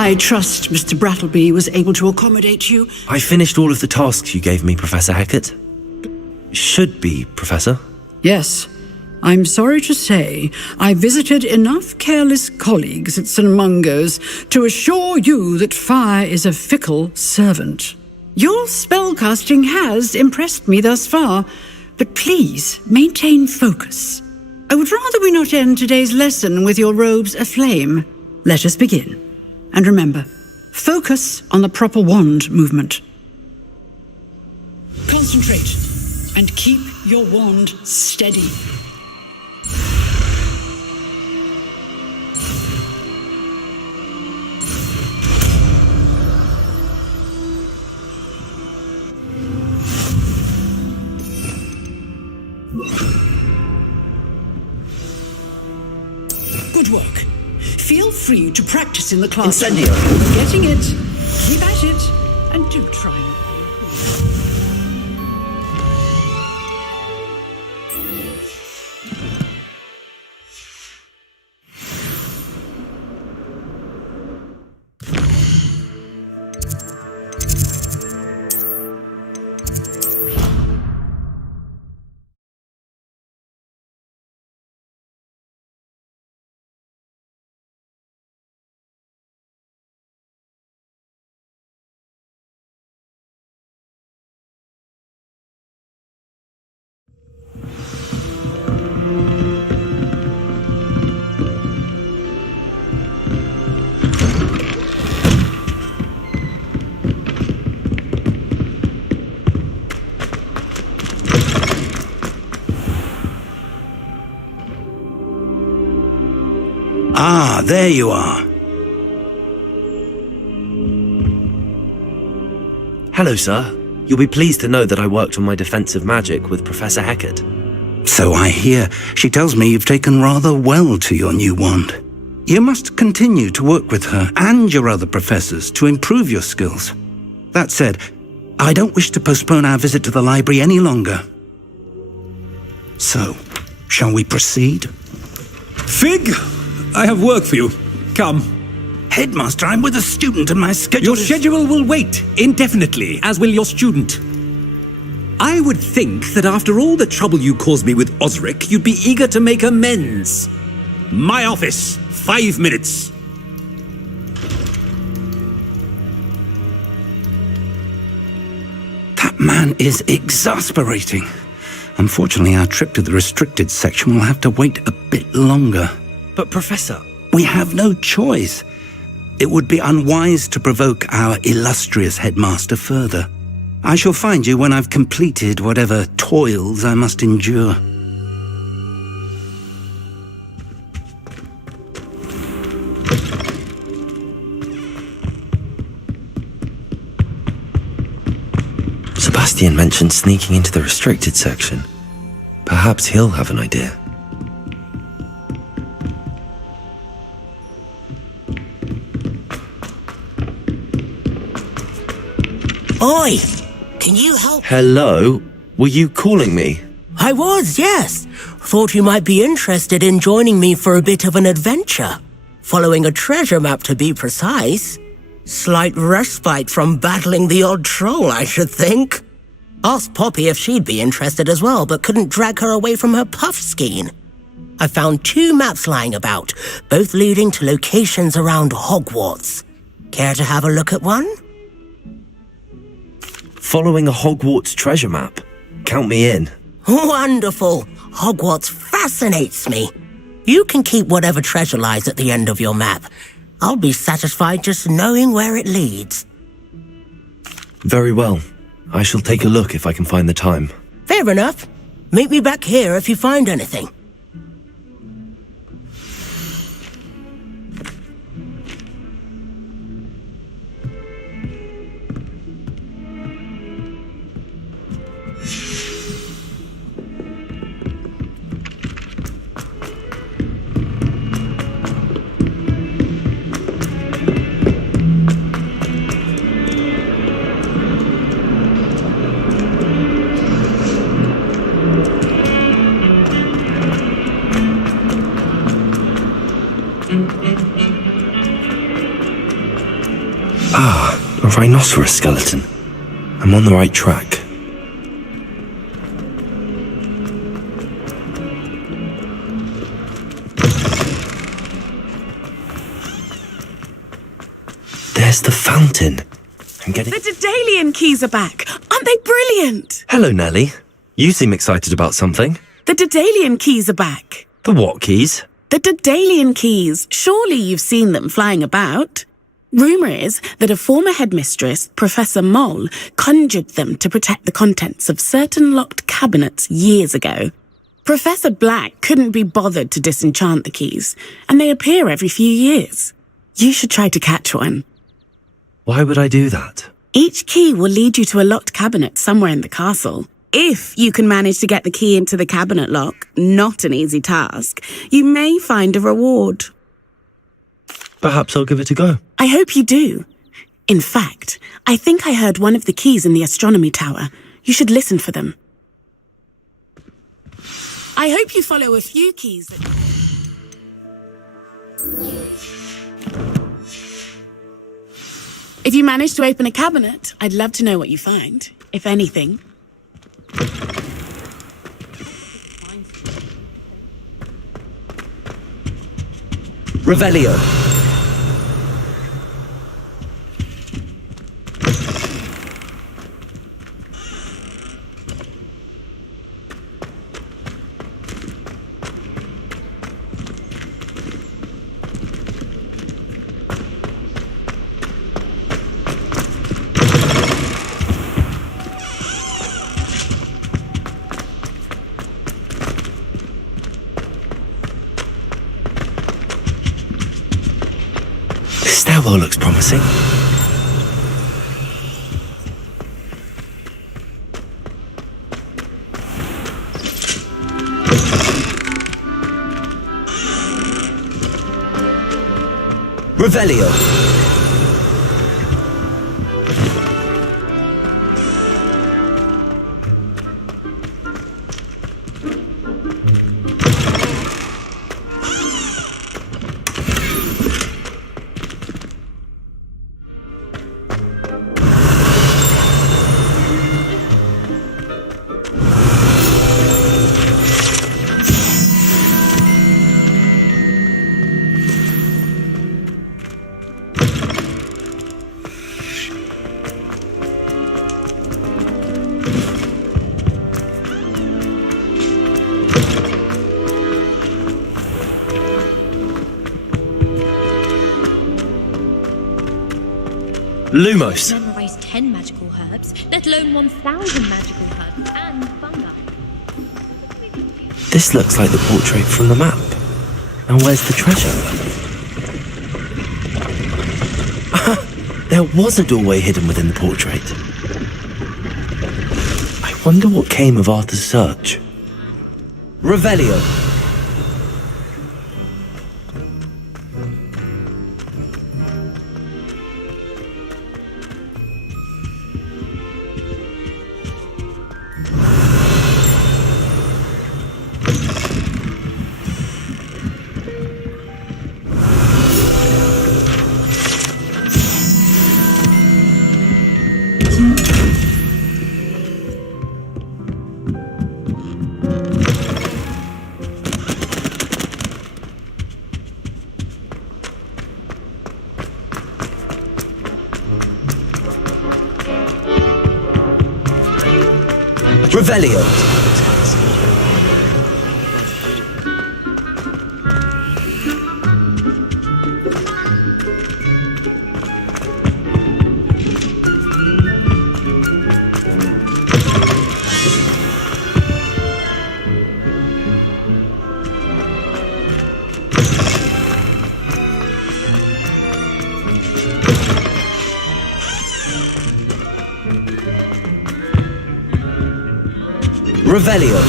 I trust Mr. Brattleby was able to accommodate you. I finished all of the tasks you gave me, Professor Hecat. Should be, Professor. Yes. I'm sorry to say I visited enough careless colleagues at St. Mungo's to assure you that fire is a fickle servant. Your spellcasting has impressed me thus far, but please maintain focus. I would rather we not end today's lesson with your robes aflame. Let us begin. And remember, focus on the proper wand movement. Concentrate and keep your wand steady. Good work. Feel free to practice in the classroom. Incendio. Getting it. Keep at it. And do try. Ah, there you are. Hello, sir. You'll be pleased to know that I worked on my defensive magic with Professor Hecat. So I hear. She tells me you've taken rather well to your new wand. You must continue to work with her and your other professors to improve your skills. That said, I don't wish to postpone our visit to the library any longer. So, shall we proceed? Fig, I have work for you. Come. Headmaster, I'm with a student and my schedule Your schedule will wait indefinitely, as will your student. I would think that after all the trouble you caused me with Osric, you'd be eager to make amends. My office, 5 minutes. That man is exasperating. Unfortunately, our trip to the restricted section will have to wait a bit longer. But, Professor... We have no choice. It would be unwise to provoke our illustrious headmaster further. I shall find you when I've completed whatever toils I must endure. Sebastian mentioned sneaking into the restricted section. Perhaps he'll have an idea. Oi! Can you help? Hello? Were you calling me? I was, yes. Thought you might be interested in joining me for a bit of an adventure. Following a treasure map, to be precise. Slight respite from battling the odd troll, I should think. Asked Poppy if she'd be interested as well, but couldn't drag her away from her puff skein. I found 2 maps lying about, both leading to locations around Hogwarts. Care to have a look at one? Following a Hogwarts treasure map. Count me in. Wonderful! Hogwarts fascinates me. You can keep whatever treasure lies at the end of your map. I'll be satisfied just knowing where it leads. Very well. I shall take a look if I can find the time. Fair enough. Meet me back here if you find anything. A rhinoceros skeleton. I'm on the right track. There's the fountain. I'm getting... The Daedalian keys are back. Aren't they brilliant? Hello, Nellie. You seem excited about something. The Daedalian keys are back. The what keys? The Daedalian keys. Surely you've seen them flying about. Rumour is that a former headmistress, Professor Mole, conjured them to protect the contents of certain locked cabinets years ago. Professor Black couldn't be bothered to disenchant the keys, and they appear every few years. You should try to catch one. Why would I do that? Each key will lead you to a locked cabinet somewhere in the castle. If you can manage to get the key into the cabinet lock, not an easy task, you may find a reward. Perhaps I'll give it a go. I hope you do. In fact, I think I heard one of the keys in the astronomy tower. You should listen for them. I hope you follow a few keys that... If you manage to open a cabinet, I'd love to know what you find, if anything. Revelio. This stairwell looks promising. Revelio. Lumos. Memorize 10 magical herbs, let alone 1,000 magical herbs and fungi. This looks like the portrait from the map. And where's the treasure? There was a doorway hidden within the portrait. I wonder what came of Arthur's search. Revelio. Revelio. Revelio.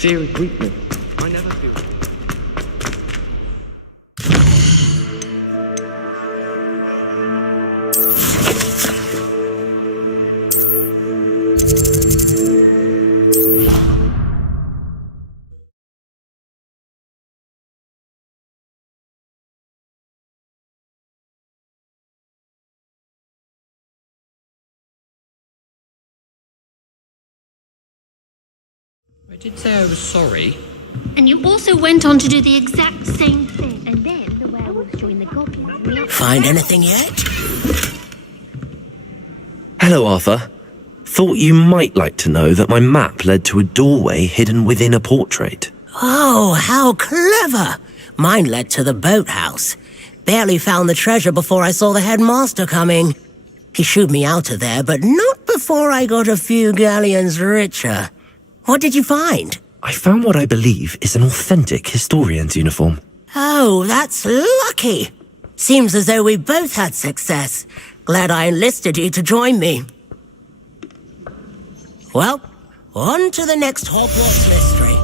fear of weakness. I never feel. I did say I was sorry. And you also went on to do the exact same thing. And then the werewolves joined the goblins. Find anything yet? Hello, Arthur. Thought you might like to know that my map led to a doorway hidden within a portrait. Oh, how clever! Mine led to the boathouse. Barely found the treasure before I saw the headmaster coming. He shooed me out of there, but not before I got a few galleons richer. What did you find? I found what I believe is an authentic historian's uniform. Oh, that's lucky. Seems as though we both had success. Glad I enlisted you to join me. Well, on to the next Hogwarts mystery.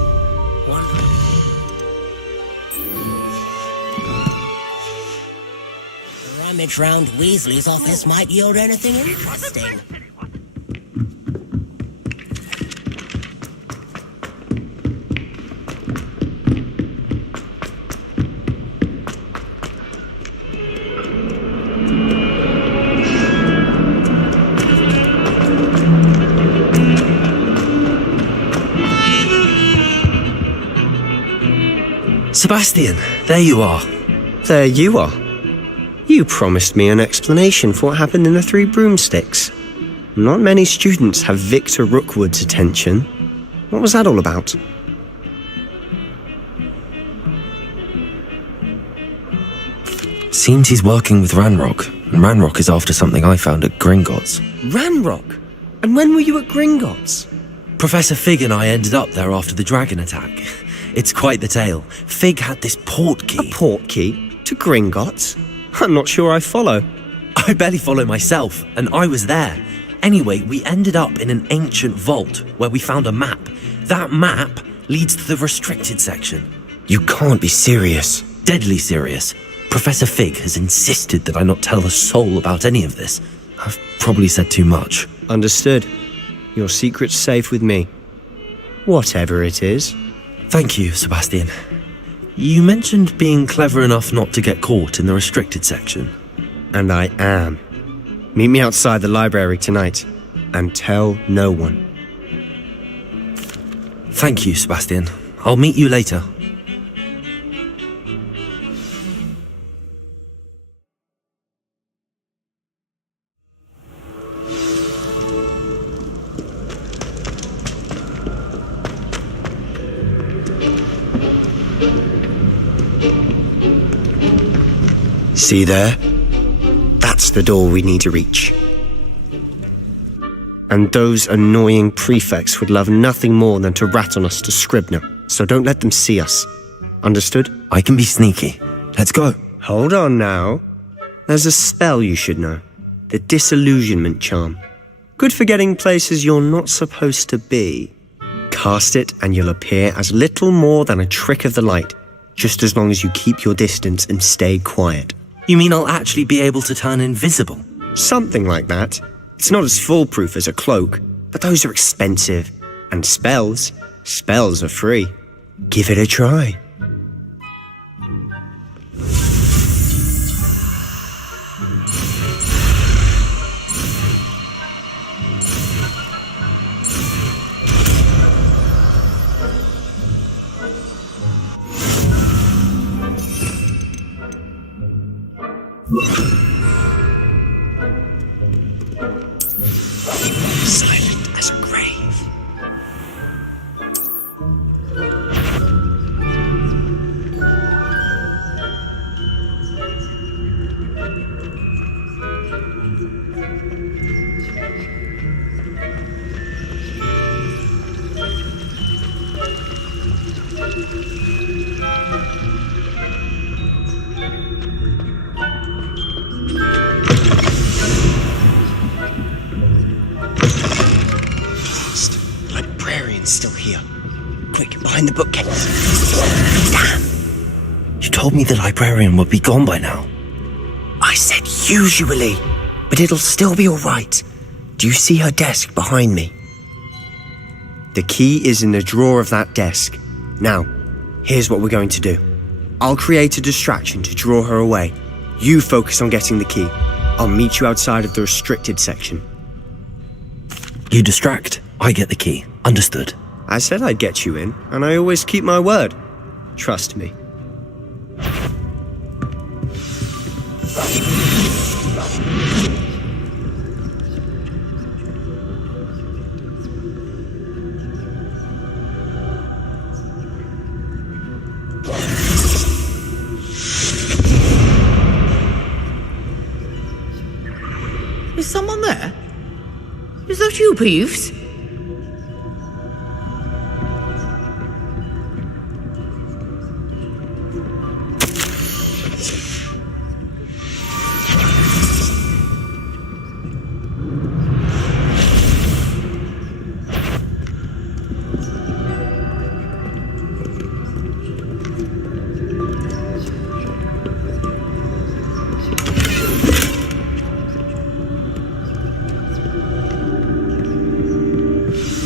A rummage round Weasley's office might yield anything interesting. Sebastian, there you are. There you are. You promised me an explanation for what happened in the Three Broomsticks. Not many students have Victor Rookwood's attention. What was that all about? Seems he's working with Ranrock, and Ranrock is after something I found at Gringotts. Ranrock? And when were you at Gringotts? Professor Fig and I ended up there after the dragon attack. It's quite the tale. Fig had this portkey. A portkey? To Gringotts? I'm not sure I follow. I barely follow myself, and I was there. Anyway, we ended up in an ancient vault where we found a map. That map leads to the restricted section. You can't be serious. Deadly serious. Professor Fig has insisted that I not tell a soul about any of this. I've probably said too much. Understood. Your secret's safe with me. Whatever it is. Thank you, Sebastian. You mentioned being clever enough not to get caught in the restricted section. And I am. Meet me outside the library tonight, and tell no one. Thank you, Sebastian. I'll meet you later. See there? That's the door we need to reach. And those annoying prefects would love nothing more than to rat on us to Scribner, so don't let them see us. Understood? I can be sneaky. Let's go. Hold on now. There's a spell you should know. The Disillusionment Charm. Good for getting places you're not supposed to be. Cast it and you'll appear as little more than a trick of the light, just as long as you keep your distance and stay quiet. You mean I'll actually be able to turn invisible? Something like that. It's not as foolproof as a cloak, but those are expensive. And spells are free. Give it a try. Silent as a grave. Librarian's still here. Quick, behind the bookcase. Damn! You told me the librarian would be gone by now. I said usually, but it'll still be all right. Do you see her desk behind me? The key is in the drawer of that desk. Now, here's what we're going to do. I'll create a distraction to draw her away. You focus on getting the key. I'll meet you outside of the restricted section. You distract, I get the key. Understood. I said I'd get you in, and I always keep my word. Trust me. Is someone there? Is that you, Peeves?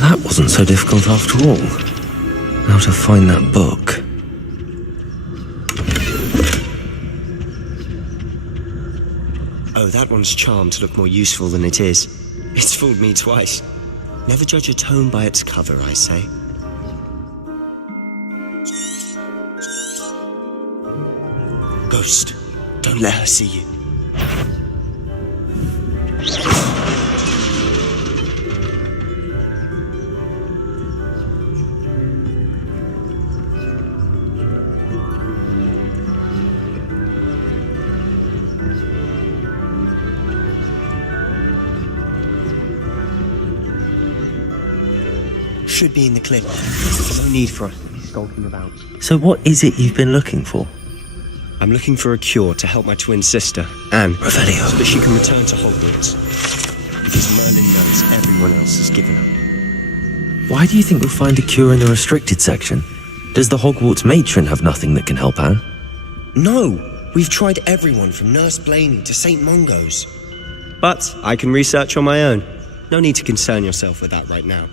That wasn't so difficult after all. Now to find that book. Oh, that one's charmed to look more useful than it is. It's fooled me twice. Never judge a tome by its cover, I say. Ghost, don't let her see you. Should be in the clinic. No need for us to be skulking about. So what is it you've been looking for? I'm looking for a cure to help my twin sister, Anne, Revelio, so that she can return to Hogwarts. Because Merlin knows everyone else has given up. Why do you think you'll find a cure in the restricted section? Does the Hogwarts matron have nothing that can help Anne? No! We've tried everyone from Nurse Blaney to St. Mungo's. But I can research on my own. No need to concern yourself with that right now.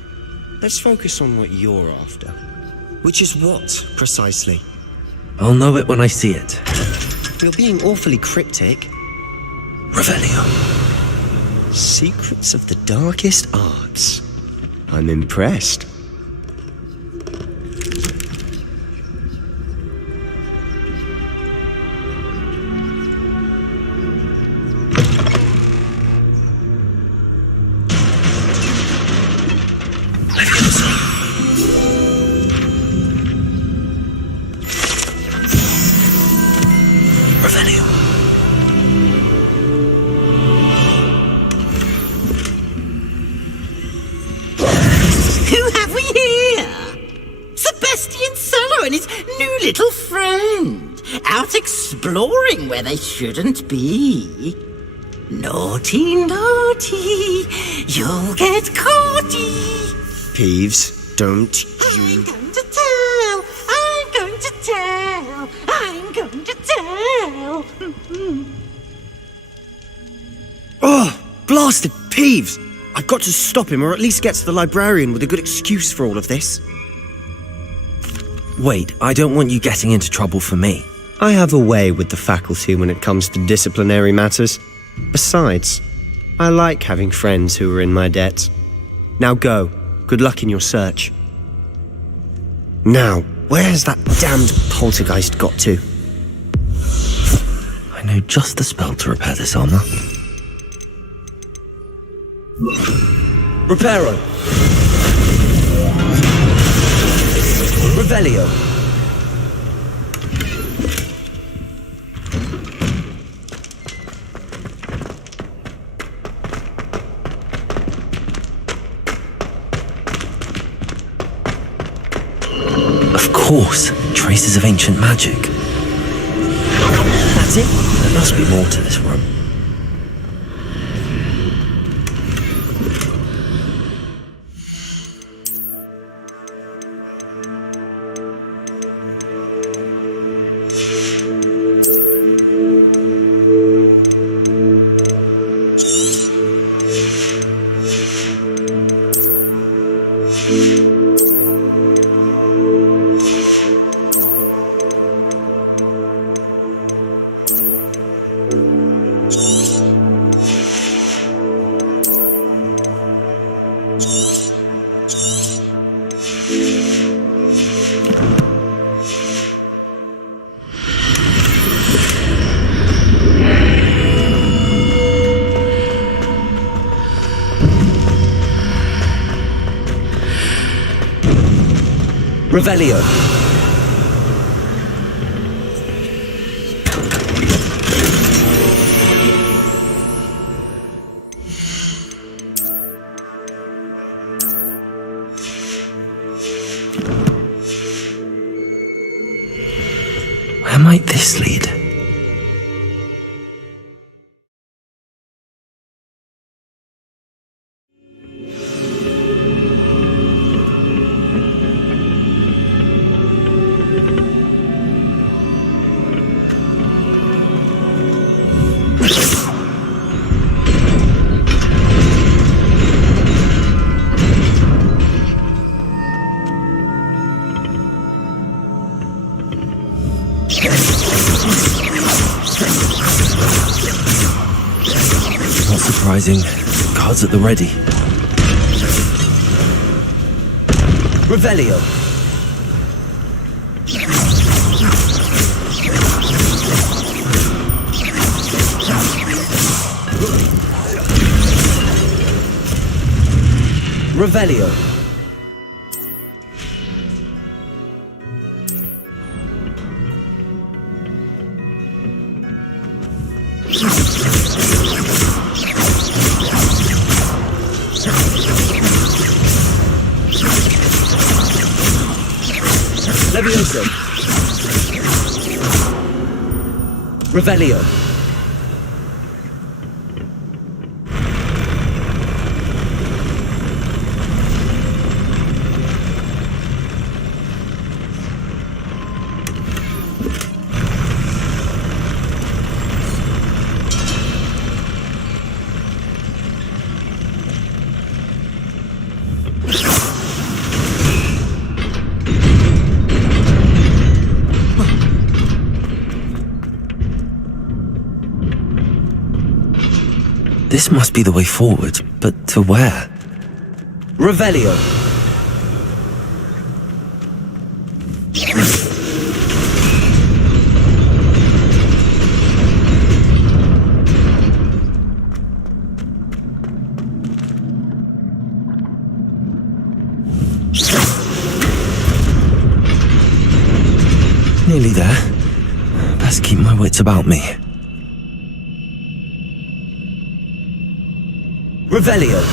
Let's focus on what you're after. Which is what, precisely? I'll know it when I see it. You're being awfully cryptic. Revelio. Secrets of the darkest arts. I'm impressed. Who have we here? Sebastian Solo and his new little friend, out exploring where they shouldn't be. Naughty, naughty, you'll get caughty. Peeves, don't you... I'm going to tell, I'm going to tell, I'm going to tell. Oh, blasted Peeves! I've got to stop him, or at least get to the librarian with a good excuse for all of this. Wait, I don't want you getting into trouble for me. I have a way with the faculty when it comes to disciplinary matters. Besides, I like having friends who are in my debt. Now go. Good luck in your search. Now, where has that damned poltergeist got to? I know just the spell to repair this armor. Reparo! Revelio! Of course, traces of ancient magic. That's it. There must be more to this room. Revelio. Where might this lead? Not surprising. Cards at the ready. Revelio. Revelio. Levioso. Revelio. This must be the way forward, but to where? Revelio. Nearly there. Best keep my wits about me. Revelio.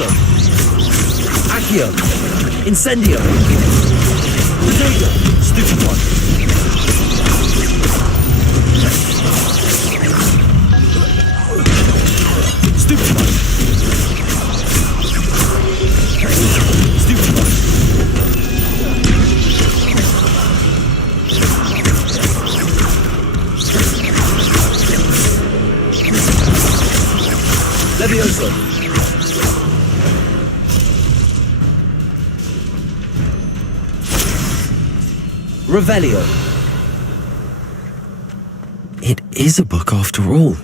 Levioso! Accio! Incendio! Potato! Stupid one! Stupid one! Stupid one! Levioso! Revelio. It is a book after all.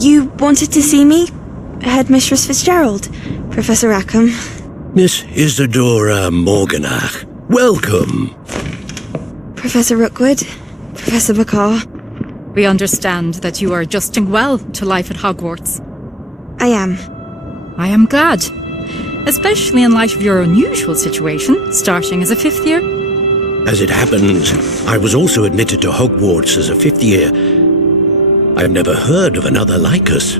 You wanted to see me? Headmistress Fitzgerald? Professor Rackham? Miss Isadora Morganach, welcome. Professor Rookwood? Professor Bakar? We understand that you are adjusting well to life at Hogwarts. I am. I am glad. Especially in light of your unusual situation, starting as a 5th year. As it happens, I was also admitted to Hogwarts as a 5th year. I've never heard of another like us.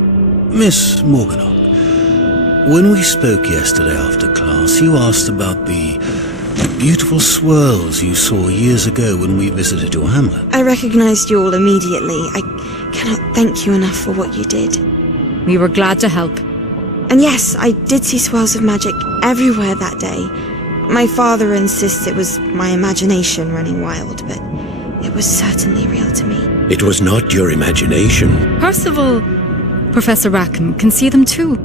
Miss Morganach, when we spoke yesterday after class, you asked about the beautiful swirls you saw years ago when we visited your hamlet. I recognized you all immediately. I cannot thank you enough for what you did. We were glad to help. And yes, I did see swirls of magic everywhere that day. My father insists it was my imagination running wild, but it was certainly real to me. It was not your imagination. Percival, Professor Rackham can see them too,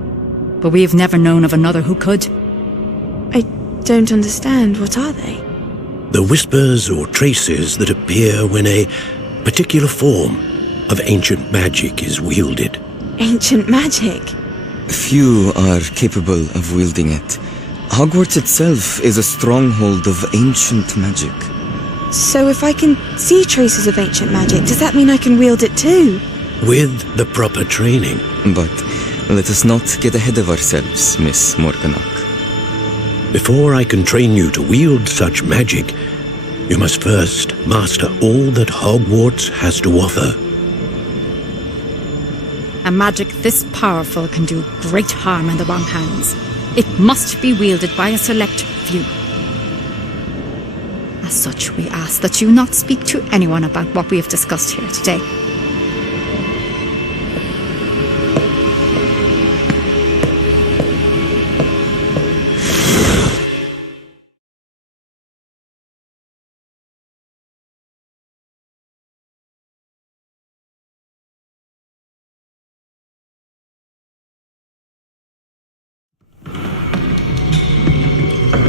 but we have never known of another who could. I don't understand. What are they? The whispers or traces that appear when a particular form of ancient magic is wielded. Ancient magic? Few are capable of wielding it. Hogwarts itself is a stronghold of ancient magic. So if I can see traces of ancient magic, does that mean I can wield it too? With the proper training. But let us not get ahead of ourselves, Miss Morganach. Before I can train you to wield such magic, you must first master all that Hogwarts has to offer. A magic this powerful can do great harm in the wrong hands. It must be wielded by a select few. As such, we ask that you not speak to anyone about what we have discussed here today.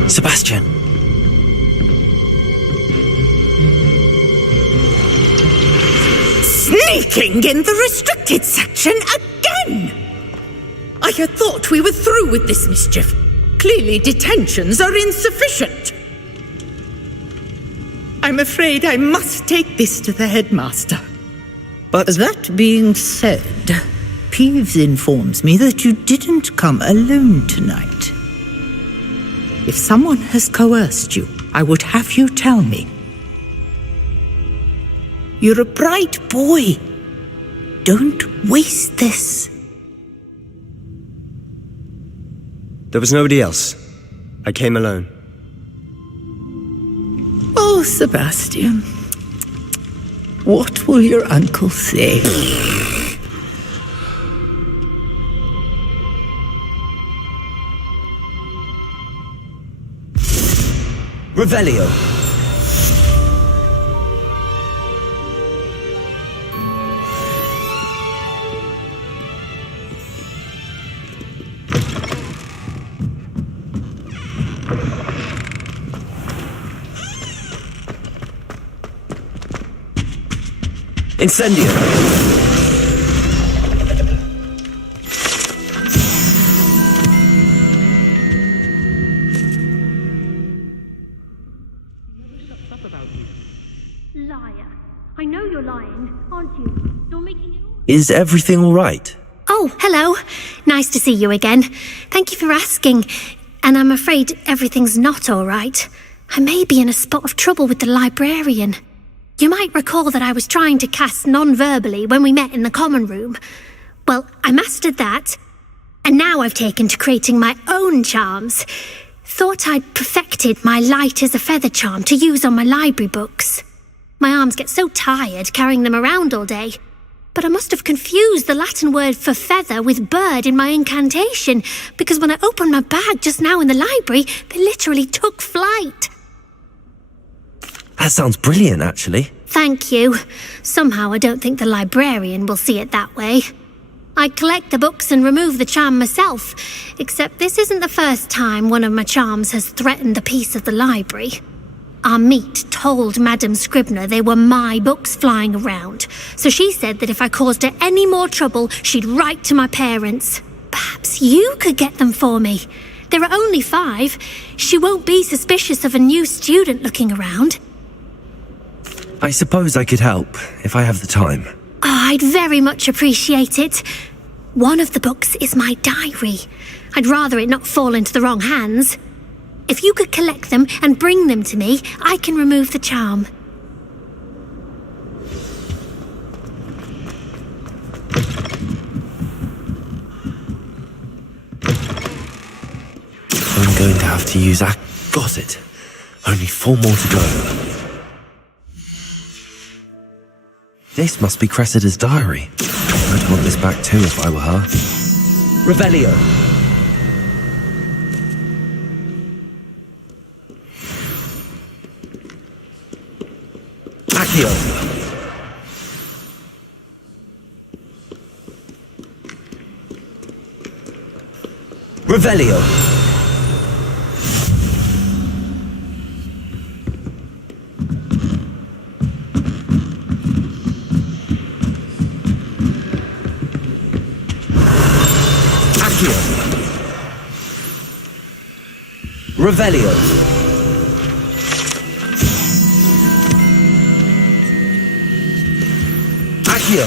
Sebastian! Sneaking in the restricted section again! I had thought we were through with this mischief. Clearly detentions are insufficient. I'm afraid I must take this to the headmaster. But that being said, Peeves informs me that you didn't come alone tonight. If someone has coerced you, I would have you tell me. You're a bright boy. Don't waste this. there was nobody else. I came alone. Oh, Sebastian. What will your uncle say? Revelio. Incendio. Liar. I know you're lying, aren't you? You're making it all... Is everything all right? Oh, hello. Nice to see you again. Thank you for asking. And I'm afraid everything's not all right. I may be in a spot of trouble with the librarian. You might recall that I was trying to cast non-verbally when we met in the common room. Well, I mastered that, and now I've taken to creating my own charms. Thought I'd perfected my light as a feather charm to use on my library books. My arms get so tired carrying them around all day. But I must have confused the Latin word for feather with bird in my incantation, because when I opened my bag just now in the library, they literally took flight. That sounds brilliant, actually. Thank you. Somehow I don't think the librarian will see it that way. I collect the books and remove the charm myself, except this isn't the first time one of my charms has threatened the peace of the library. Our meet told Madame Scribner they were my books flying around, so she said that if I caused her any more trouble, she'd write to my parents. Perhaps you could get them for me. There are only 5. She won't be suspicious of a new student looking around. I suppose I could help, if I have the time. Oh, I'd very much appreciate it. One of the books is my diary. I'd rather it not fall into the wrong hands. If you could collect them and bring them to me, I can remove the charm. I'm going to have to use that. Got it. Only 4 more to go. This must be Cressida's diary. I'd want this back too if I were her. Revelio. Accio. Revelio. Revelio. Accio.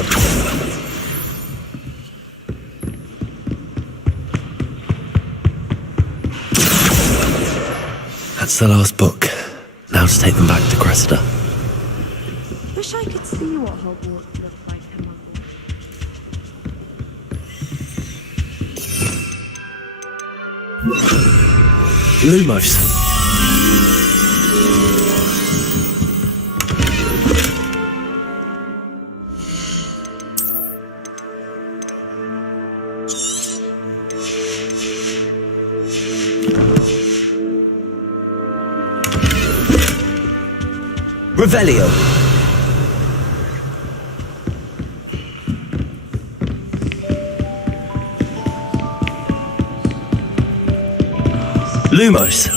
That's the last book. Now to take them back to Cressida. Wish I could see what Hogwarts looked like in my book. Lumos. Revelio. Lumos.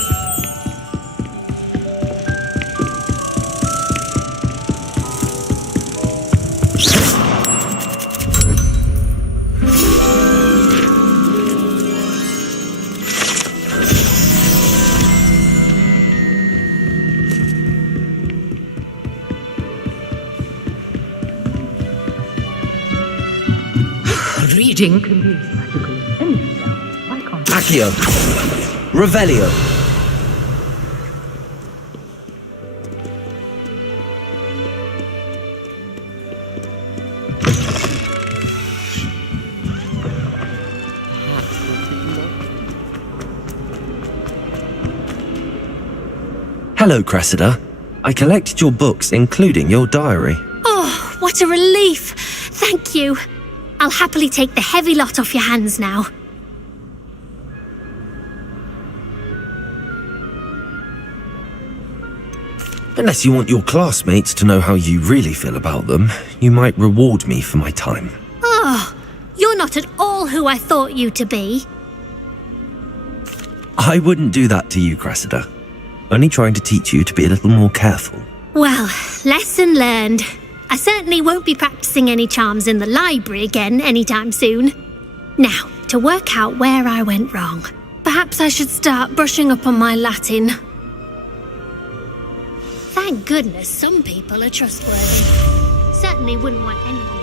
reading can be as magical as any spell. Why can't Accio. Revelio. Hello, Cressida. I collected your books, including your diary. Oh, what a relief. Thank you. I'll happily take the heavy lot off your hands now. Unless you want your classmates to know how you really feel about them, you might reward me for my time. Oh, you're not at all who I thought you to be. I wouldn't do that to you, Cressida. Only trying to teach you to be a little more careful. Well, lesson learned. I certainly won't be practicing any charms in the library again anytime soon. Now, to work out where I went wrong. Perhaps I should start brushing up on my Latin. Thank goodness some people are trustworthy. Certainly wouldn't want anyone...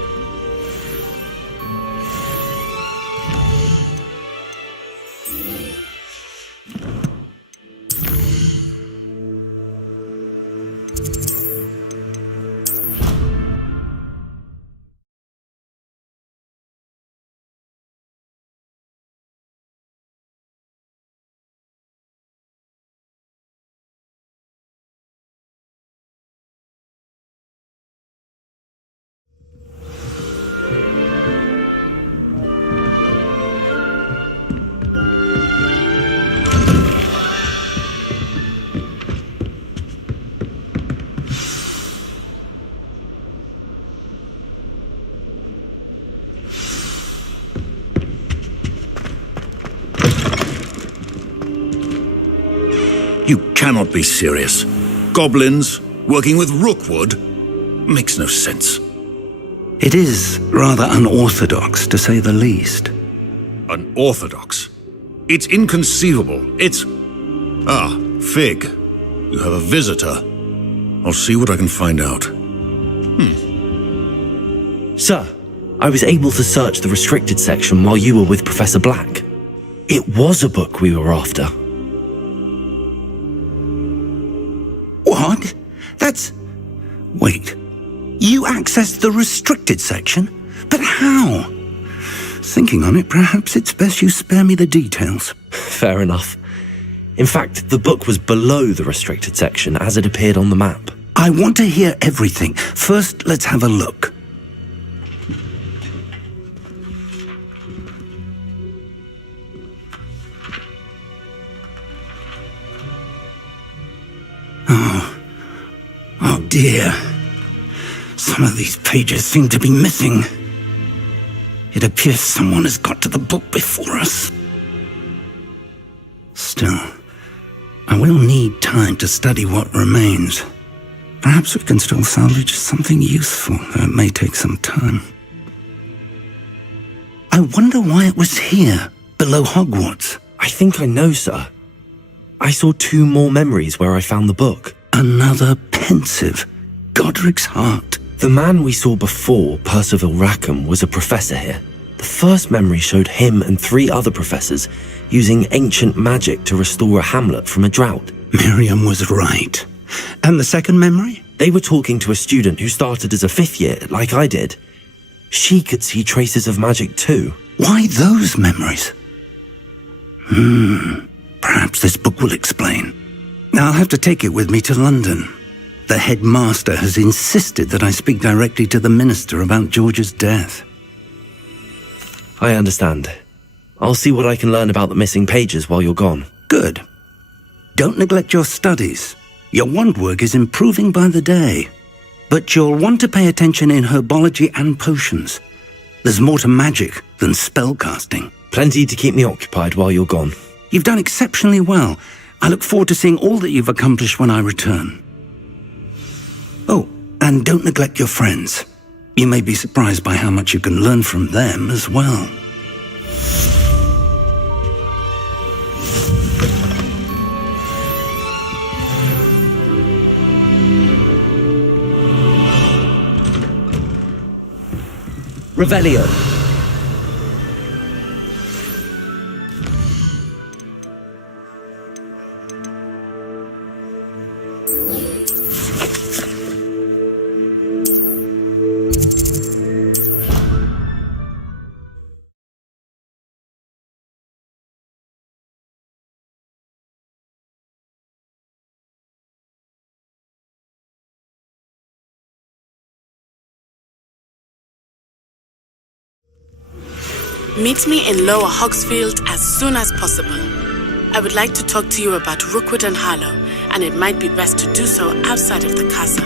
You cannot be serious. Goblins working with Rookwood? Makes no sense. It is rather unorthodox, to say the least. Unorthodox? It's inconceivable. It's... Ah, Fig. You have a visitor. I'll see what I can find out. Sir, I was able to search the restricted section while you were with Professor Black. It was a book we were after. What? That's... Wait. You accessed the restricted section? But how? Thinking on it, perhaps it's best you spare me the details. Fair enough. In fact, the book was below the restricted section as it appeared on the map. I want to hear everything. First, let's have a look. Oh dear. Some of these pages seem to be missing. It appears someone has got to the book before us. Still, I will need time to study what remains. Perhaps we can still salvage something useful, though it may take some time. I wonder why it was here, below Hogwarts. I think I know, sir. I saw 2 more memories where I found the book. Another pensive. Godric's heart. The man we saw before, Percival Rackham, was a professor here. The first memory showed him and 3 other professors using ancient magic to restore a hamlet from a drought. Miriam was right. And the second memory? They were talking to a student who started as a 5th year, like I did. She could see traces of magic too. Why those memories? Perhaps this book will explain. I'll have to take it with me to London. The headmaster has insisted that I speak directly to the minister about George's death. I understand. I'll see what I can learn about the missing pages while you're gone. Good. Don't neglect your studies. Your wand work is improving by the day. But you'll want to pay attention in herbology and potions. There's more to magic than spellcasting. Plenty to keep me occupied while you're gone. You've done exceptionally well. I look forward to seeing all that you've accomplished when I return. Oh, and don't neglect your friends. You may be surprised by how much you can learn from them as well. Revelio. Meet me in Lower Hogsfield as soon as possible. I would like to talk to you about Rookwood and Harlow, and it might be best to do so outside of the castle.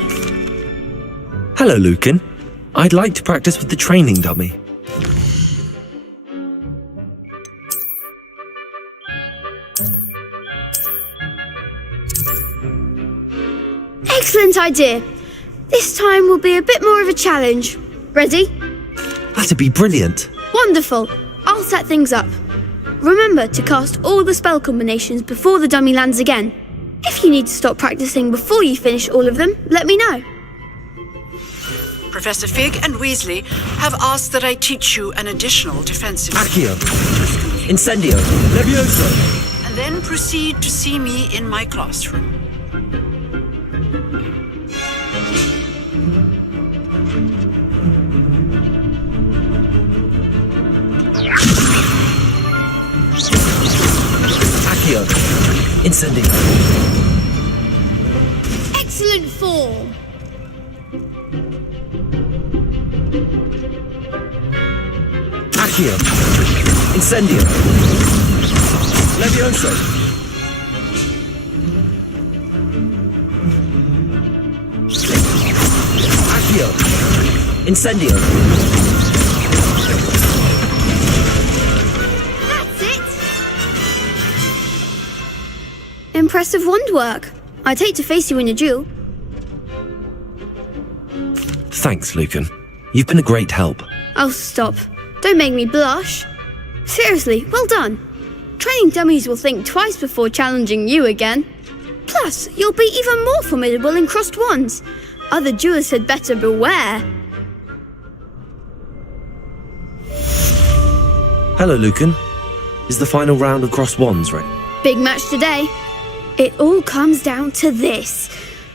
Hello, Lucan. I'd like to practice with the training dummy. Excellent idea. This time will be a bit more of a challenge. Ready? That'd be brilliant. Wonderful. I'll set things up. Remember to cast all the spell combinations before the dummy lands again. If you need to stop practicing before you finish all of them, let me know. Professor Fig and Weasley have asked that I teach you an additional defensive... Accio. Incendio. Levioso. And then proceed to see me in my classroom. Accio. Incendio. Excellent form. Accio. Incendio. Levioso. Accio. Incendio. That's it. Impressive wand work. I'd hate to face you in a duel. Thanks, Lucan. You've been a great help. Oh, stop. Don't make me blush. Seriously, well done. Training dummies will think twice before challenging you again. Plus, you'll be even more formidable in crossed wands. Other duelists had better beware. Hello, Lucan. Is the final round of crossed wands ready? Big match today. It all comes down to this.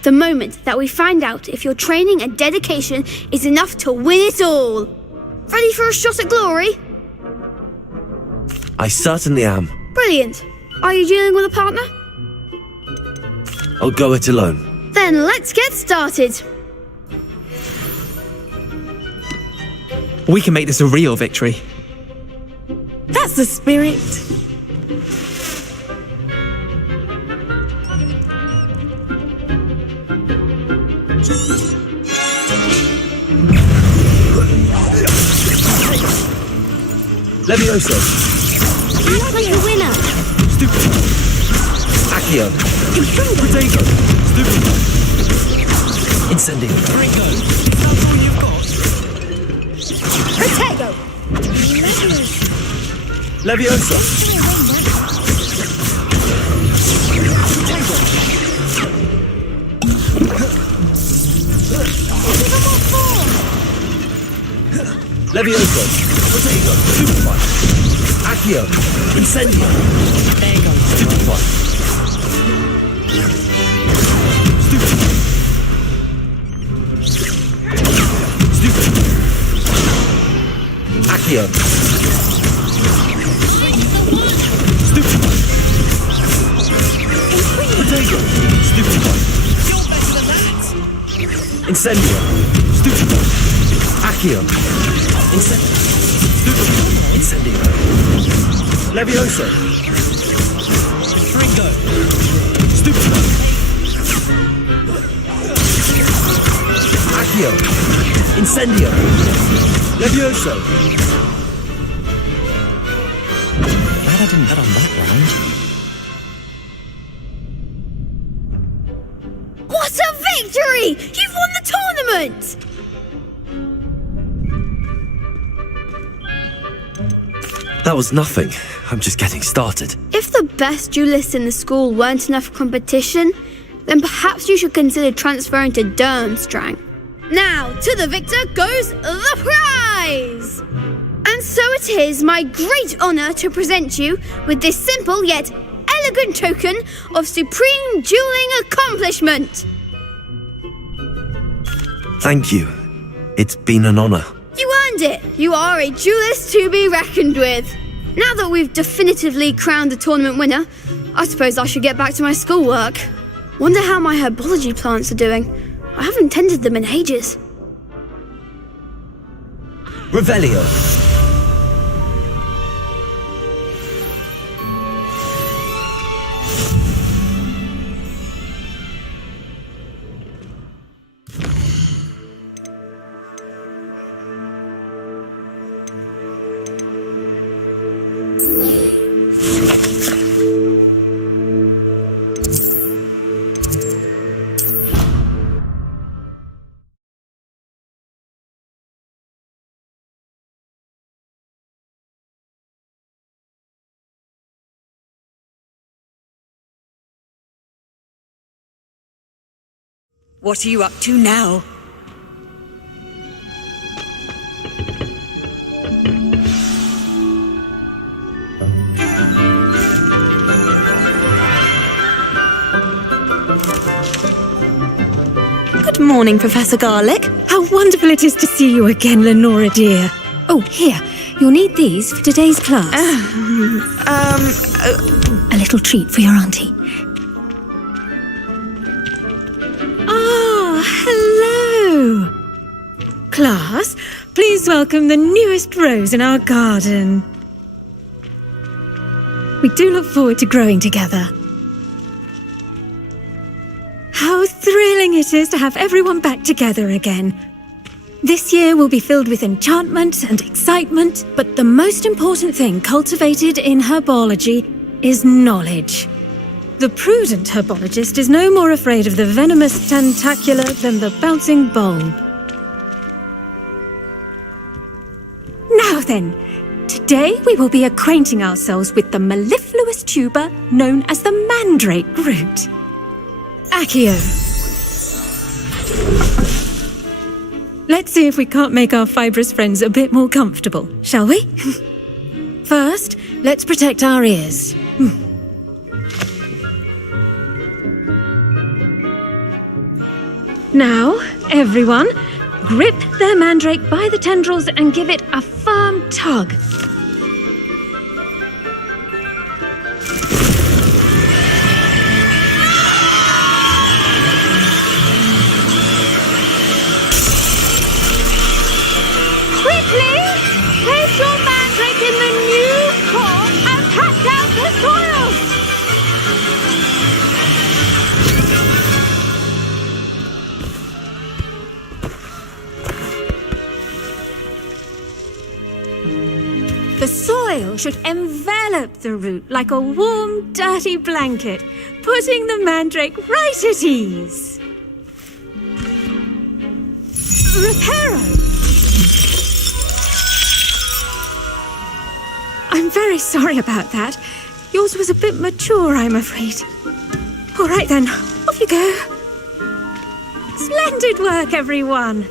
The moment that we find out if your training and dedication is enough to win it all. Ready for a shot at glory? I certainly am. Brilliant. Are you dealing with a partner? I'll go it alone. Then let's get started. We can make this a real victory. That's the spirit. Levioso. Act like a winner. Stupid. Accio. Protego. Stupid. Incendio. Ringo. That's all you've got. Protego. Levioso. Levioso. Protego. Stupefy. Accio. Incendio. There you go. Stupefy. Stupefy. Stupefy. Accio. Stupefy. Protego. Stupefy. You're better than that. Incendio. Stupefy. Accio. Incendio. Incendio. Levioso. Ringo. Stupefy. Accio. Incendio. Levioso. Glad I didn't bet on that round. What a victory! You've won the tournament! That was nothing. I'm just getting started. If the best duelists in the school weren't enough for competition, then perhaps you should consider transferring to Durmstrang. Now, to the victor goes the prize! And so it is my great honour to present you with this simple yet elegant token of supreme dueling accomplishment. Thank you. It's been an honor. You earned it. You are a duelist to be reckoned with. Now that we've definitively crowned the tournament winner, I suppose I should get back to my schoolwork. Wonder how my herbology plants are doing. I haven't tended them in ages. Revelio. What are you up to now? Good morning, Professor Garlick. How wonderful it is to see you again, Lenora dear. Oh, here. You'll need these for today's class. A little treat for your auntie. Ah, hello. Class, please welcome the newest rose in our garden. We do look forward to growing together. How thrilling it is to have everyone back together again. This year will be filled with enchantment and excitement, but the most important thing cultivated in herbology is knowledge. The prudent herbologist is no more afraid of the venomous tentacula than the bouncing bulb. Now then, today we will be acquainting ourselves with the mellifluous tuber known as the mandrake root. Accio. Let's see if we can't make our fibrous friends a bit more comfortable, shall we? First, let's protect our ears. Now, everyone, grip their mandrake by the tendrils and give it a firm tug. Quickly, place your mandrake in the new core and cut out the soil. The soil should envelop the root like a warm, dirty blanket, putting the mandrake right at ease. Reparo! I'm very sorry about that. Yours was a bit mature, I'm afraid. All right then, off you go. Splendid work, everyone.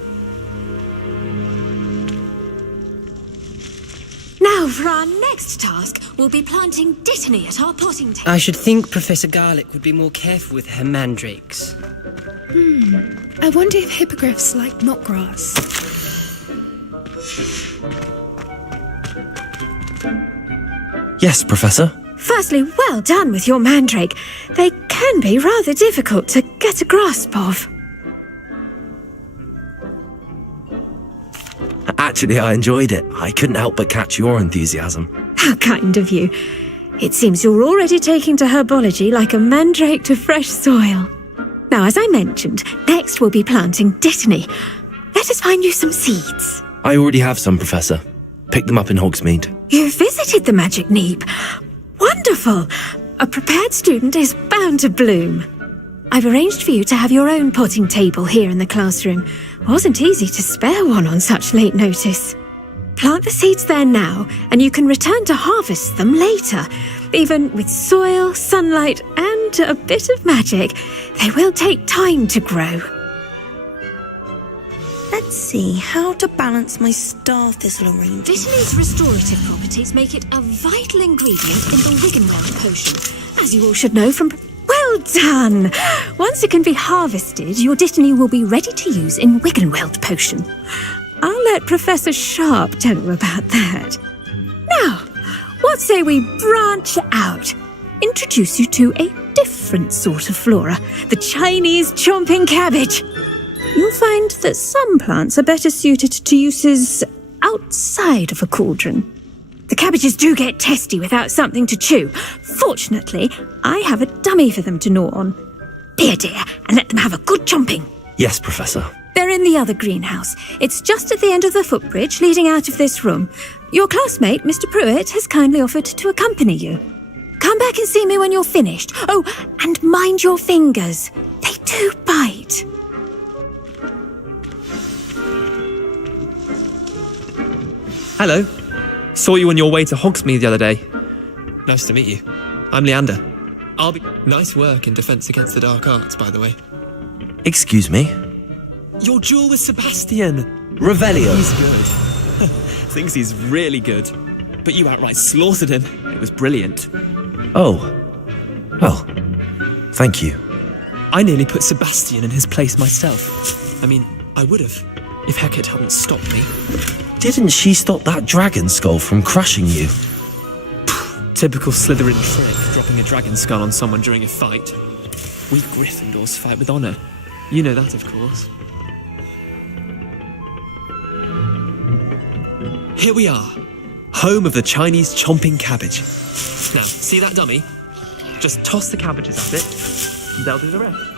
Now, for our next task, we'll be planting dittany at our potting table. I should think Professor Garlick would be more careful with her mandrakes. I wonder if hippogriffs like knotgrass. Yes, Professor. Firstly, well done with your mandrake. They can be rather difficult to get a grasp of. Actually, I enjoyed it. I couldn't help but catch your enthusiasm. How kind of you. It seems you're already taking to herbology like a mandrake to fresh soil. Now, as I mentioned, next we'll be planting dittany. Let us find you some seeds. I already have some, Professor. Picked them up in Hogsmeade. You visited the Magic Neep. Wonderful. A prepared student is bound to bloom. I've arranged for you to have your own potting table here in the classroom. Wasn't easy to spare one on such late notice. Plant the seeds there now, and you can return to harvest them later. Even with soil, sunlight, and a bit of magic, they will take time to grow. Let's see how to balance my star thistle arrangement. Dittany's restorative properties make it a vital ingredient in the Wiggenweld potion, as you all should know from... Well done! Once it can be harvested, your dittany will be ready to use in Wiggenweld potion. I'll let Professor Sharp tell you about that. Now, what say we branch out? Introduce you to a different sort of flora, the Chinese chomping cabbage. You'll find that some plants are better suited to uses outside of a cauldron. The cabbages do get testy without something to chew. Fortunately, I have a dummy for them to gnaw on. Be a dear and let them have a good chomping. Yes, Professor. They're in the other greenhouse. It's just at the end of the footbridge leading out of this room. Your classmate, Mr. Pruitt, has kindly offered to accompany you. Come back and see me when you're finished. Oh, and mind your fingers. They do bite. Hello. Saw you on your way to Hogsmeade the other day. Nice to meet you. I'm Leander. Nice work in Defense Against the Dark Arts, by the way. Excuse me? Your duel with Sebastian. Revelio. He's good. Thinks he's really good. But you outright slaughtered him. It was brilliant. Oh. Well, thank you. I nearly put Sebastian in his place myself. I mean, I would have, if Hecate hadn't stopped me. Didn't she stop that dragon skull from crushing you? Typical Slytherin trick, dropping a dragon skull on someone during a fight. We Gryffindors fight with honour. You know that, of course. Here we are, home of the Chinese chomping cabbage. Now, see that dummy? Just toss the cabbages at it, and they'll do the rest.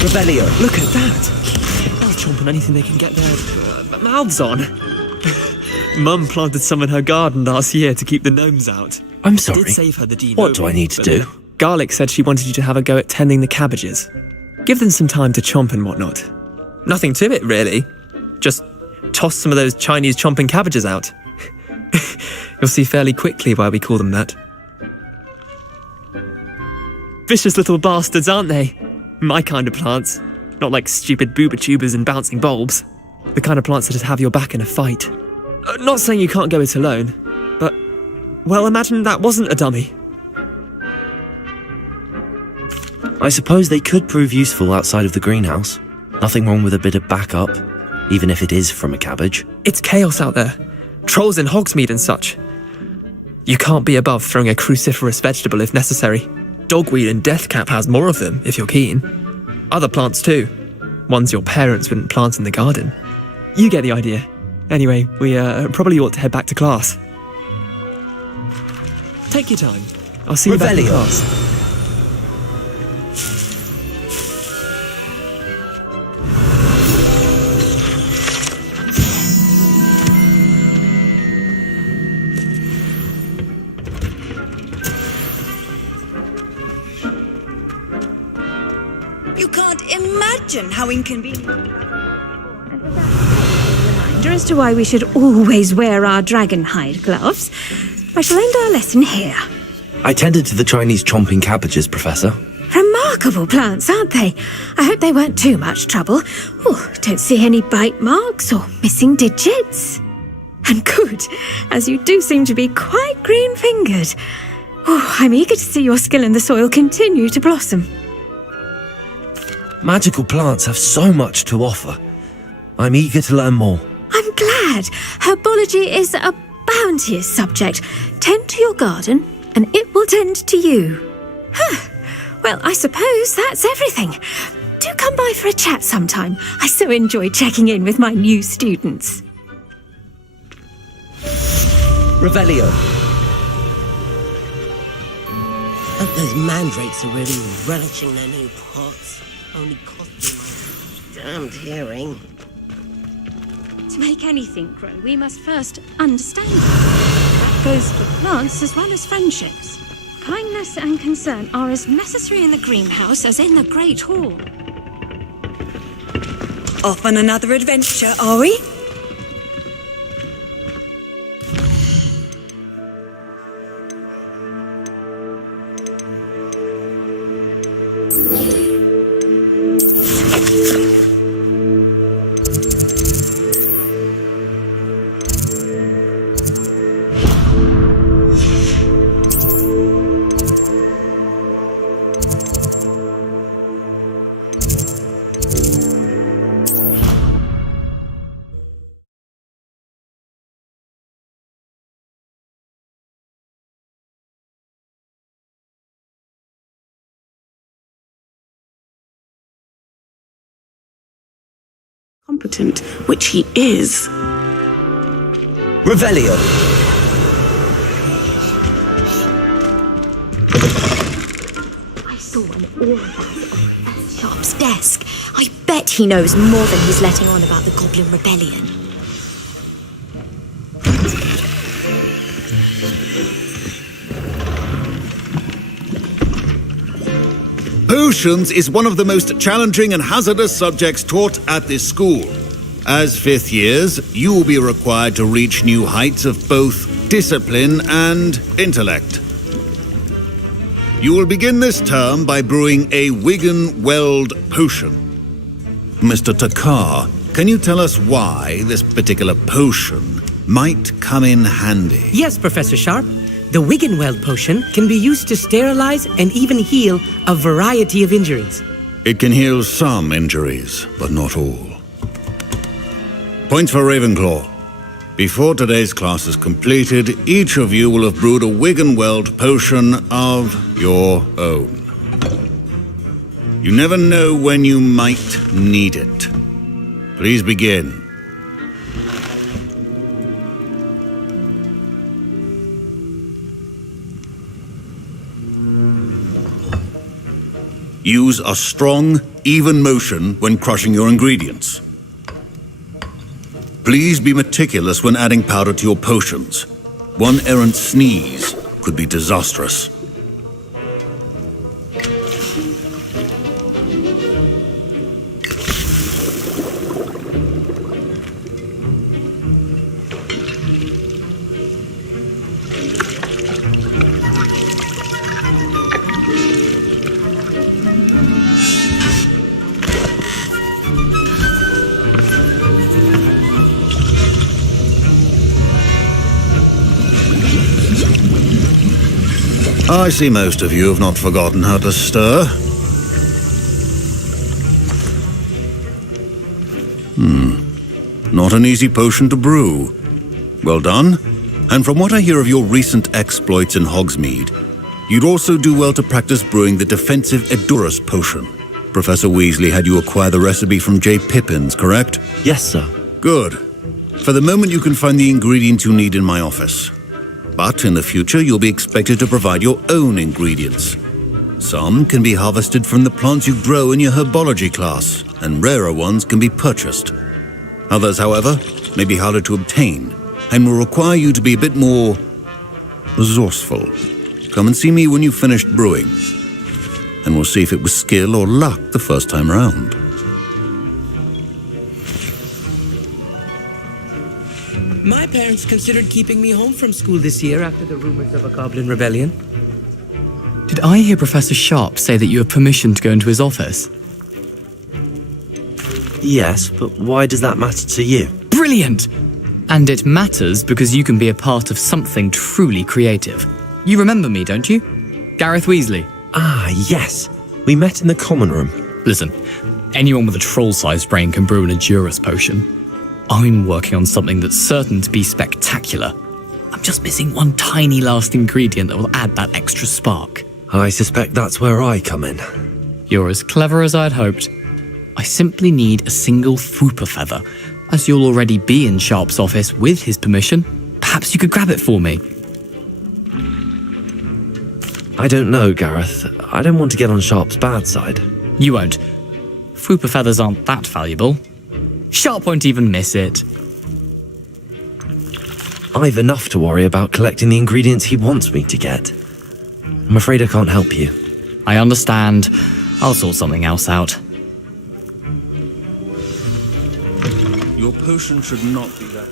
Revelio. Look at that! They'll chomp on anything they can get their mouths on. Mum planted some in her garden last year to keep the gnomes out. I'm sorry. Did save her the Dean. What do I need to do? Garlic said she wanted you to have a go at tending the cabbages. Give them some time to chomp and whatnot. Nothing to it, really. Just toss some of those Chinese chomping cabbages out. You'll see fairly quickly why we call them that. Vicious little bastards, aren't they? My kind of plants. Not like stupid booba tubers and bouncing bulbs. The kind of plants that'd have your back in a fight. Not saying you can't go it alone, but, well, imagine that wasn't a dummy. I suppose they could prove useful outside of the greenhouse. Nothing wrong with a bit of backup, even if it is from a cabbage. It's chaos out there. Trolls in Hogsmeade and such. You can't be above throwing a cruciferous vegetable if necessary. Dogweed and deathcap has more of them, if you're keen. Other plants too. Ones your parents wouldn't plant in the garden. You get the idea. Anyway, we probably ought to head back to class. Take your time. I'll see you back in class. You can't imagine how inconvenient. Reminder as to why we should always wear our dragon hide gloves. I shall end our lesson here. I tended to the Chinese chomping cabbages, Professor. Remarkable plants, aren't they? I hope they weren't too much trouble. Oh, don't see any bite marks or missing digits. And good, as you do seem to be quite green-fingered. Oh, I'm eager to see your skill in the soil continue to blossom. Magical plants have so much to offer. I'm eager to learn more. I'm glad. Herbology is a bounteous subject. Tend to your garden, and it will tend to you. Well, I suppose that's everything. Do come by for a chat sometime. I so enjoy checking in with my new students. Revelio. Those mandrakes are really relishing their new pots. Only cost me my damned hearing. To make anything grow, we must first understand it. That goes for plants as well as friendships. Kindness and concern are as necessary in the greenhouse as in the Great Hall. Off on another adventure, are we? Competent, which he is. Revelio. I saw an all-pass on Professor Sharp's desk. I bet he knows more than he's letting on about the Goblin Rebellion. Potions is one of the most challenging and hazardous subjects taught at this school. As fifth years, you will be required to reach new heights of both discipline and intellect. You will begin this term by brewing a Wiggenweld potion. Mr. Takar, can you tell us why this particular potion might come in handy? Yes, Professor Sharp. The Wiggenweld potion can be used to sterilize and even heal a variety of injuries. It can heal some injuries, but not all. Points for Ravenclaw. Before today's class is completed, each of you will have brewed a Wiggenweld potion of your own. You never know when you might need it. Please begin. Use a strong, even motion when crushing your ingredients. Please be meticulous when adding powder to your potions. One errant sneeze could be disastrous. I see most of you have not forgotten how to stir. Not an easy potion to brew. Well done. And from what I hear of your recent exploits in Hogsmeade, you'd also do well to practice brewing the defensive Edurus potion. Professor Weasley had you acquire the recipe from J. Pippins, correct? Yes, sir. Good. For the moment, you can find the ingredients you need in my office. But in the future, you'll be expected to provide your own ingredients. Some can be harvested from the plants you grow in your herbology class, and rarer ones can be purchased. Others, however, may be harder to obtain, and will require you to be a bit more resourceful. Come and see me when you've finished brewing, and we'll see if it was skill or luck the first time round. My parents considered keeping me home from school this year after the rumors of a goblin rebellion. Did I hear Professor Sharp say that you have permission to go into his office? Yes, but why does that matter to you? Brilliant! And it matters because you can be a part of something truly creative. You remember me, don't you? Gareth Weasley. Ah, yes. We met in the common room. Listen, anyone with a troll-sized brain can brew an Edurus potion. I'm working on something that's certain to be spectacular. I'm just missing one tiny last ingredient that will add that extra spark. I suspect that's where I come in. You're as clever as I'd hoped. I simply need a single Fwooper feather. As you'll already be in Sharp's office with his permission, perhaps you could grab it for me. I don't know, Gareth. I don't want to get on Sharp's bad side. You won't. Fwooper feathers aren't that valuable. Sharp won't even miss it. I've enough to worry about collecting the ingredients he wants me to get. I'm afraid I can't help you. I understand. I'll sort something else out. Your potion should not be that.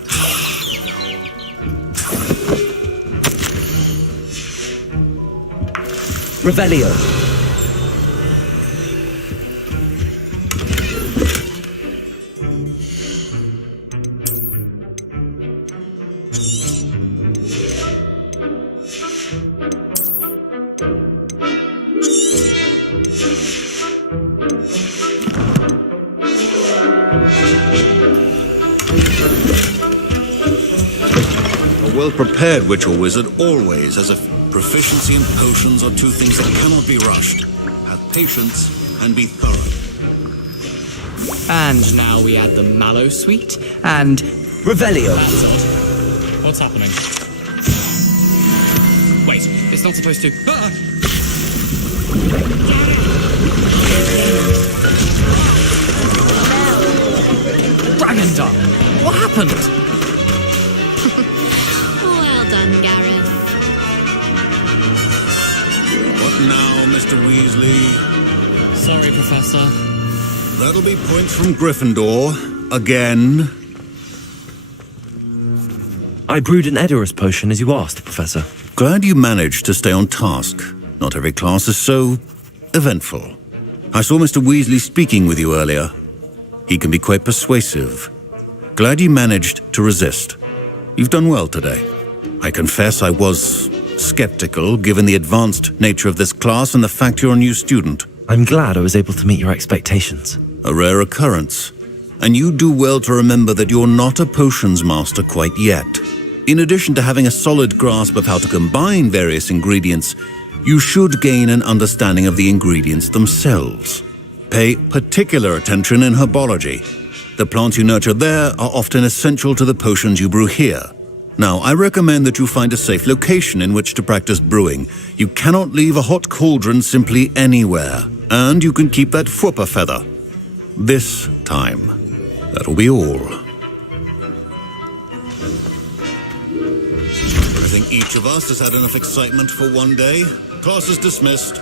Revelio. A well-prepared witch or wizard always has a proficiency in potions are two things that cannot be rushed. Have patience and be thorough. And now we add the Mallow Sweet and... Revelio. That's odd. What's happening? Wait, it's not supposed to... Ah! Dragondar! What happened? Well done, Gareth. What now, Mr. Weasley? Sorry, Professor. That'll be points from Gryffindor. Again. I brewed an Edurus potion as you asked, Professor. Glad you managed to stay on task. Not every class is so eventful. I saw Mr. Weasley speaking with you earlier. He can be quite persuasive. Glad you managed to resist. You've done well today. I confess I was skeptical, given the advanced nature of this class and the fact you're a new student. I'm glad I was able to meet your expectations. A rare occurrence. And you do well to remember that you're not a potions master quite yet. In addition to having a solid grasp of how to combine various ingredients, you should gain an understanding of the ingredients themselves. Pay particular attention in herbology. The plants you nurture there are often essential to the potions you brew here. Now, I recommend that you find a safe location in which to practice brewing. You cannot leave a hot cauldron simply anywhere. And you can keep that Fwooper feather. This time. That'll be all. I think each of us has had enough excitement for one day. Class is dismissed.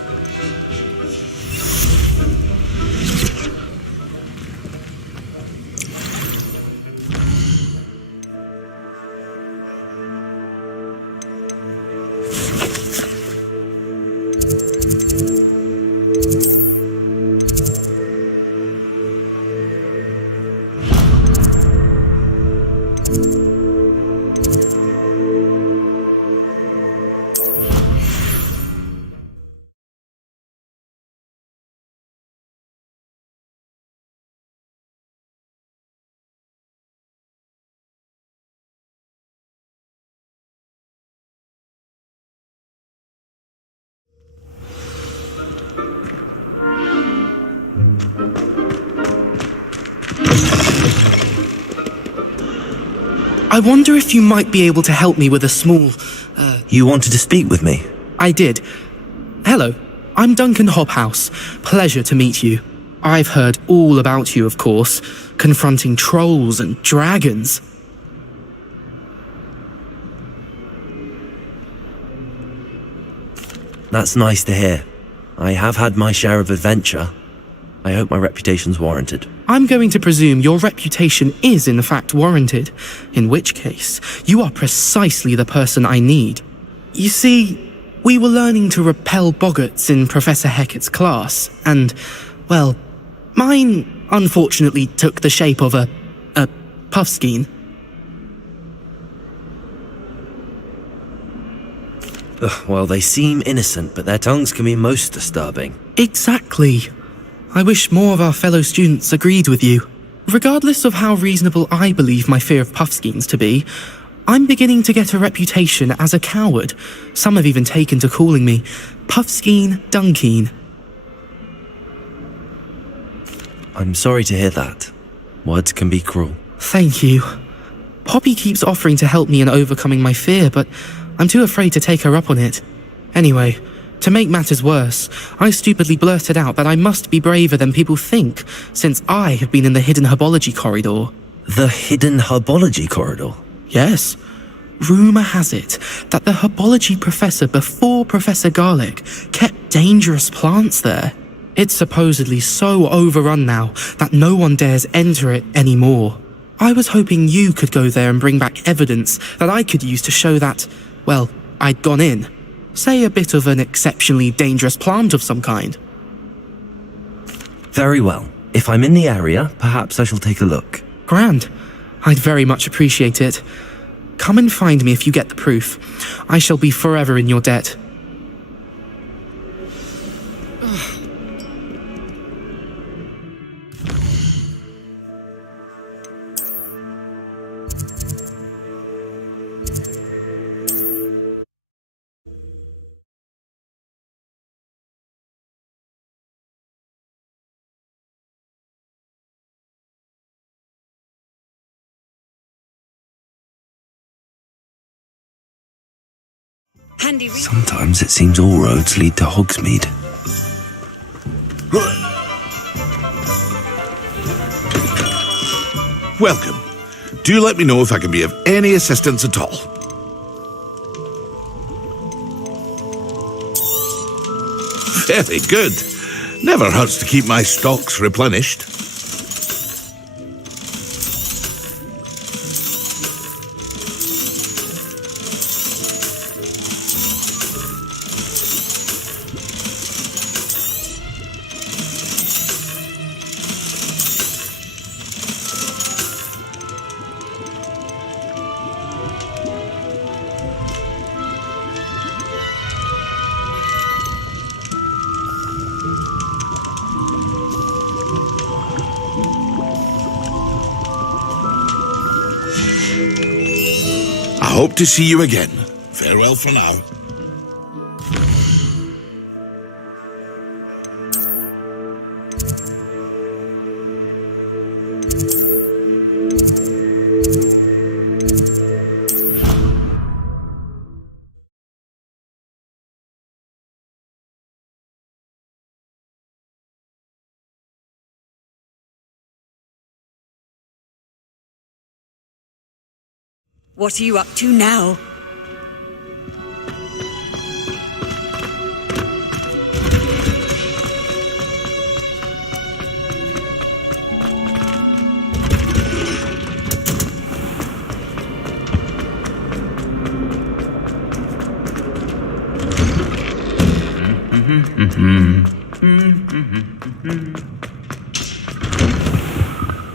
I wonder if you might be able to help me with a small... You wanted to speak with me? I did. Hello, I'm Duncan Hobhouse. Pleasure to meet you. I've heard all about you, of course, confronting trolls and dragons. That's nice to hear. I have had my share of adventure. I hope my reputation's warranted. I'm going to presume your reputation is in fact warranted, in which case, you are precisely the person I need. You see, we were learning to repel boggarts in Professor Hecat's class, and, well, mine unfortunately took the shape of a puffskein. Well, they seem innocent, but their tongues can be most disturbing. Exactly. I wish more of our fellow students agreed with you. Regardless of how reasonable I believe my fear of puffskeins to be, I'm beginning to get a reputation as a coward. Some have even taken to calling me Puffskein Dunkeen. I'm sorry to hear that. Words can be cruel. Thank you. Poppy keeps offering to help me in overcoming my fear, but I'm too afraid to take her up on it. Anyway, to make matters worse, I stupidly blurted out that I must be braver than people think, since I have been in the hidden herbology corridor. The hidden herbology corridor? Yes. Rumour has it that the herbology professor before Professor Garlick kept dangerous plants there. It's supposedly so overrun now that no one dares enter it anymore. I was hoping you could go there and bring back evidence that I could use to show that, well, I'd gone in. Say a bit of an exceptionally dangerous plant of some kind. Very well. If I'm in the area, perhaps I shall take a look. Grand. I'd very much appreciate it. Come and find me if you get the proof. I shall be forever in your debt. Sometimes it seems all roads lead to Hogsmeade. Welcome. Do let me know if I can be of any assistance at all. Very good. Never hurts to keep my stocks replenished. hope to see you again. Farewell for now. What are you up to now?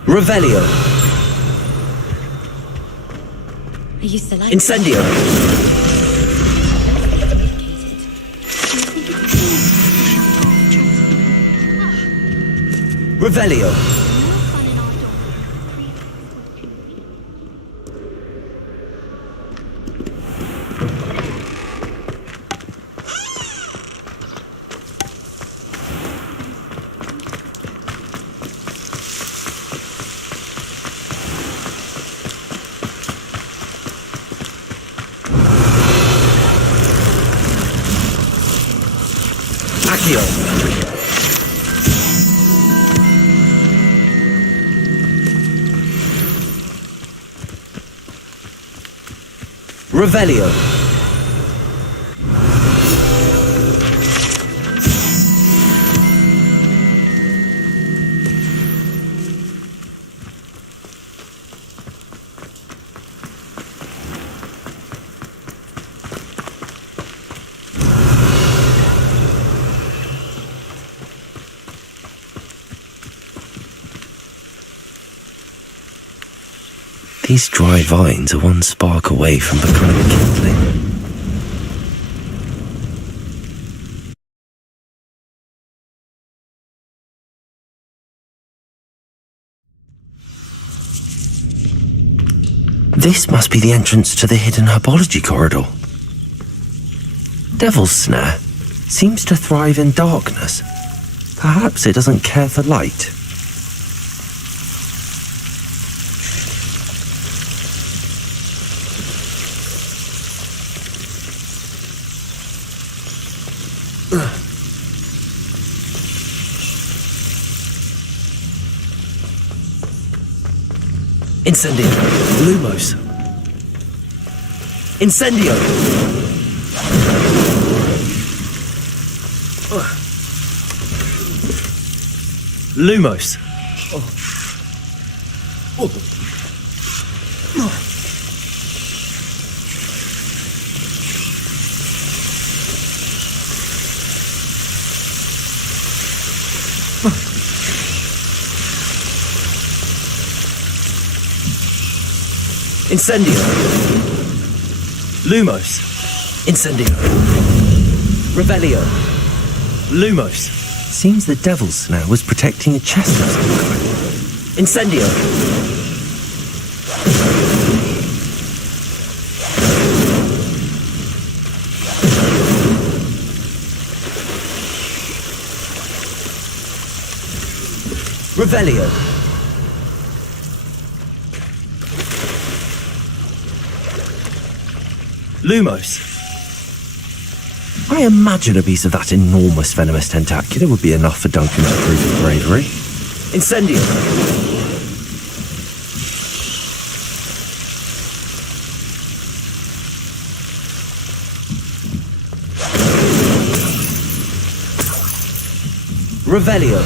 Revelio. I used to like Incendio. Revelio. Accio. Revelio. These dry vines are one spark away from becoming a kindling. This must be the entrance to the hidden herbology corridor. Devil's Snare seems to thrive in darkness. Perhaps it doesn't care for light. Incendio. Lumos. Incendio. Lumos. Incendio. Lumos. Incendio. Revelio. Lumos. Seems the Devil's Snare was protecting a chest of some kind. Incendio. Revelio. Lumos. I imagine a piece of that enormous venomous tentacula would be enough for Duncan to prove his bravery. Incendio. Revelio.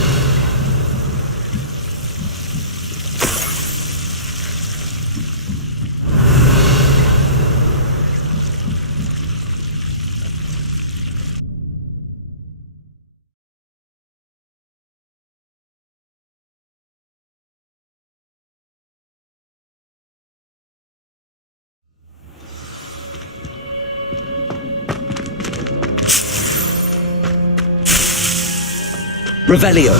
Revelio.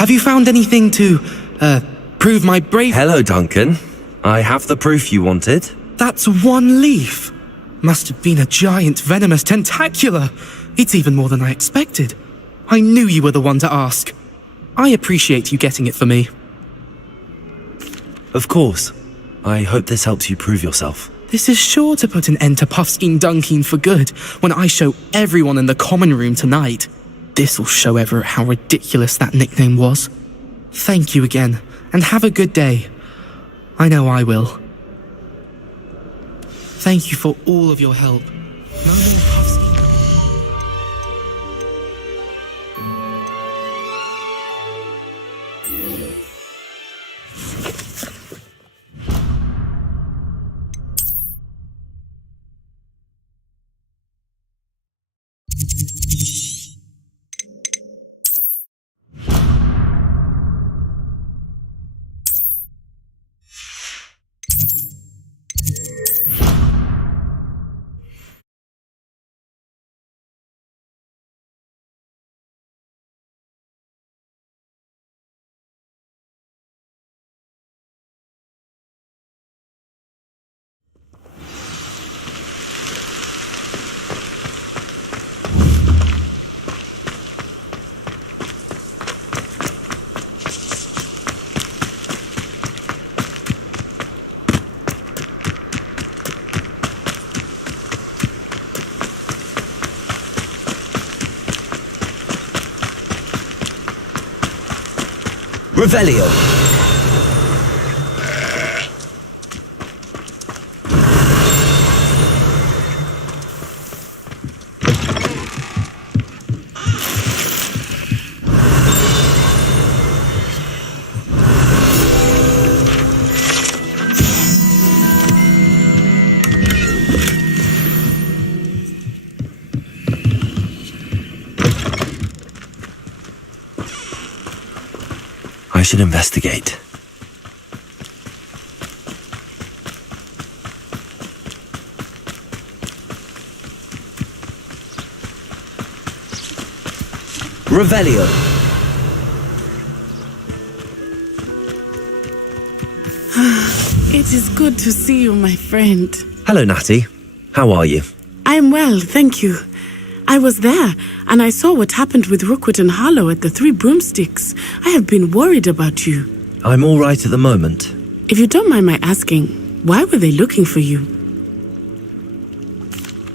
Have you found anything to, prove my bravery? Hello, Duncan. I have the proof you wanted. That's one leaf. Must have been a giant venomous tentacula. It's even more than I expected. I knew you were the one to ask. I appreciate you getting it for me. Of course. I hope this helps you prove yourself. This is sure to put an end to Puffskein Dunkeen for good when I show everyone in the common room tonight. This'll show Everett how ridiculous that nickname was. Thank you again, and have a good day. I know I will. Thank you for all of your help. No more Puffskein. Revelio. I should investigate. Revelio. It is good to see you, my friend. Hello, Natty. How are you? I'm well, thank you. I was there, and I saw what happened with Rookwood and Harlow at the Three Broomsticks. I have been worried about you. I'm all right at the moment. If you don't mind my asking, why were they looking for you?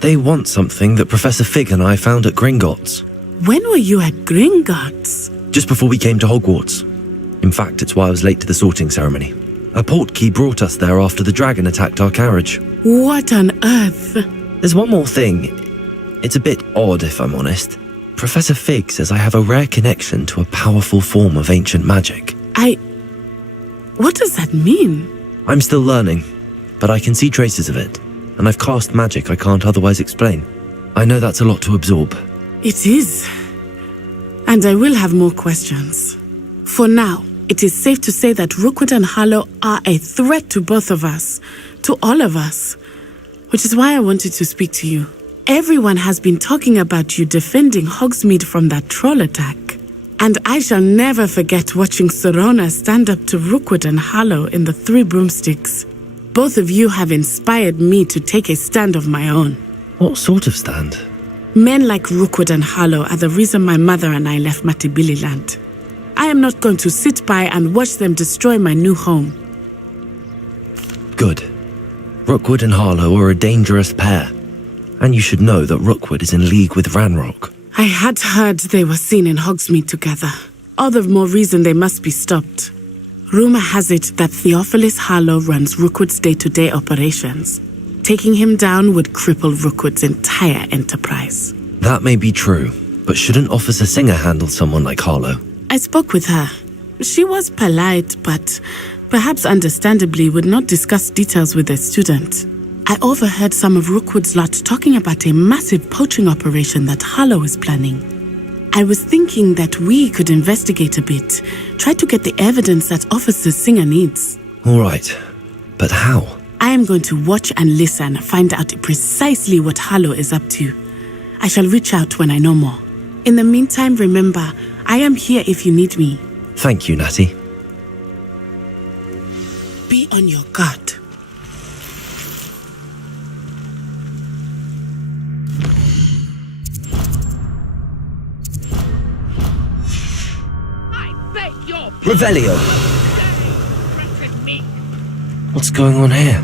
They want something that Professor Fig and I found at Gringotts. When were you at Gringotts? Just before we came to Hogwarts. In fact, it's why I was late to the sorting ceremony. A portkey brought us there after the dragon attacked our carriage. What on earth? There's one more thing. It's a bit odd, if I'm honest. Professor Fig says I have a rare connection to a powerful form of ancient magic. What does that mean? I'm still learning, but I can see traces of it, and I've cast magic I can't otherwise explain. I know that's a lot to absorb. It is. And I will have more questions. For now, it is safe to say that Rookwood and Harlow are a threat to both of us, to all of us, which is why I wanted to speak to you. Everyone has been talking about you defending Hogsmeade from that troll attack. And I shall never forget watching Sorona stand up to Rookwood and Harlow in the Three Broomsticks. Both of you have inspired me to take a stand of my own. What sort of stand? Men like Rookwood and Harlow are the reason my mother and I left Matabeleland. I am not going to sit by and watch them destroy my new home. Good. Rookwood and Harlow are a dangerous pair. And you should know that Rookwood is in league with Ranrock. I had heard they were seen in Hogsmeade together. All the more reason they must be stopped. Rumor has it that Theophilus Harlow runs Rookwood's day-to-day operations. Taking him down would cripple Rookwood's entire enterprise. That may be true, but shouldn't Officer Singer handle someone like Harlow? I spoke with her. She was polite, but perhaps understandably would not discuss details with a student. I overheard some of Rookwood's lot talking about a massive poaching operation that Harlow is planning. I was thinking that we could investigate a bit, try to get the evidence that Officer Singer needs. All right, but how? I am going to watch and listen, find out precisely what Harlow is up to. I shall reach out when I know more. In the meantime, remember, I am here if you need me. Thank you, Natty. Be on your guard. Revelio! What's going on here?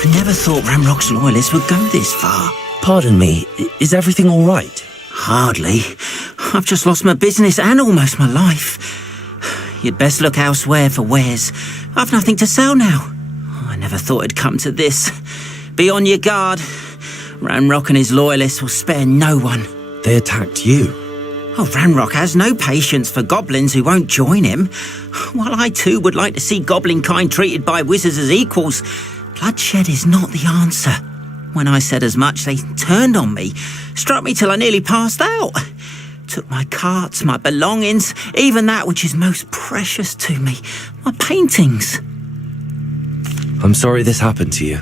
I never thought Ramrock's loyalists would go this far. Pardon me, is everything all right? Hardly. I've just lost my business and almost my life. You'd best look elsewhere for wares. I've nothing to sell now. I never thought it'd come to this. Be on your guard. Ranrock and his loyalists will spare no one. They attacked you. Oh, Ranrock has no patience for goblins who won't join him. While I too would like to see goblin kind treated by wizards as equals, bloodshed is not the answer. When I said as much, they turned on me, struck me till I nearly passed out. Took my carts, my belongings, even that which is most precious to me, my paintings. I'm sorry this happened to you.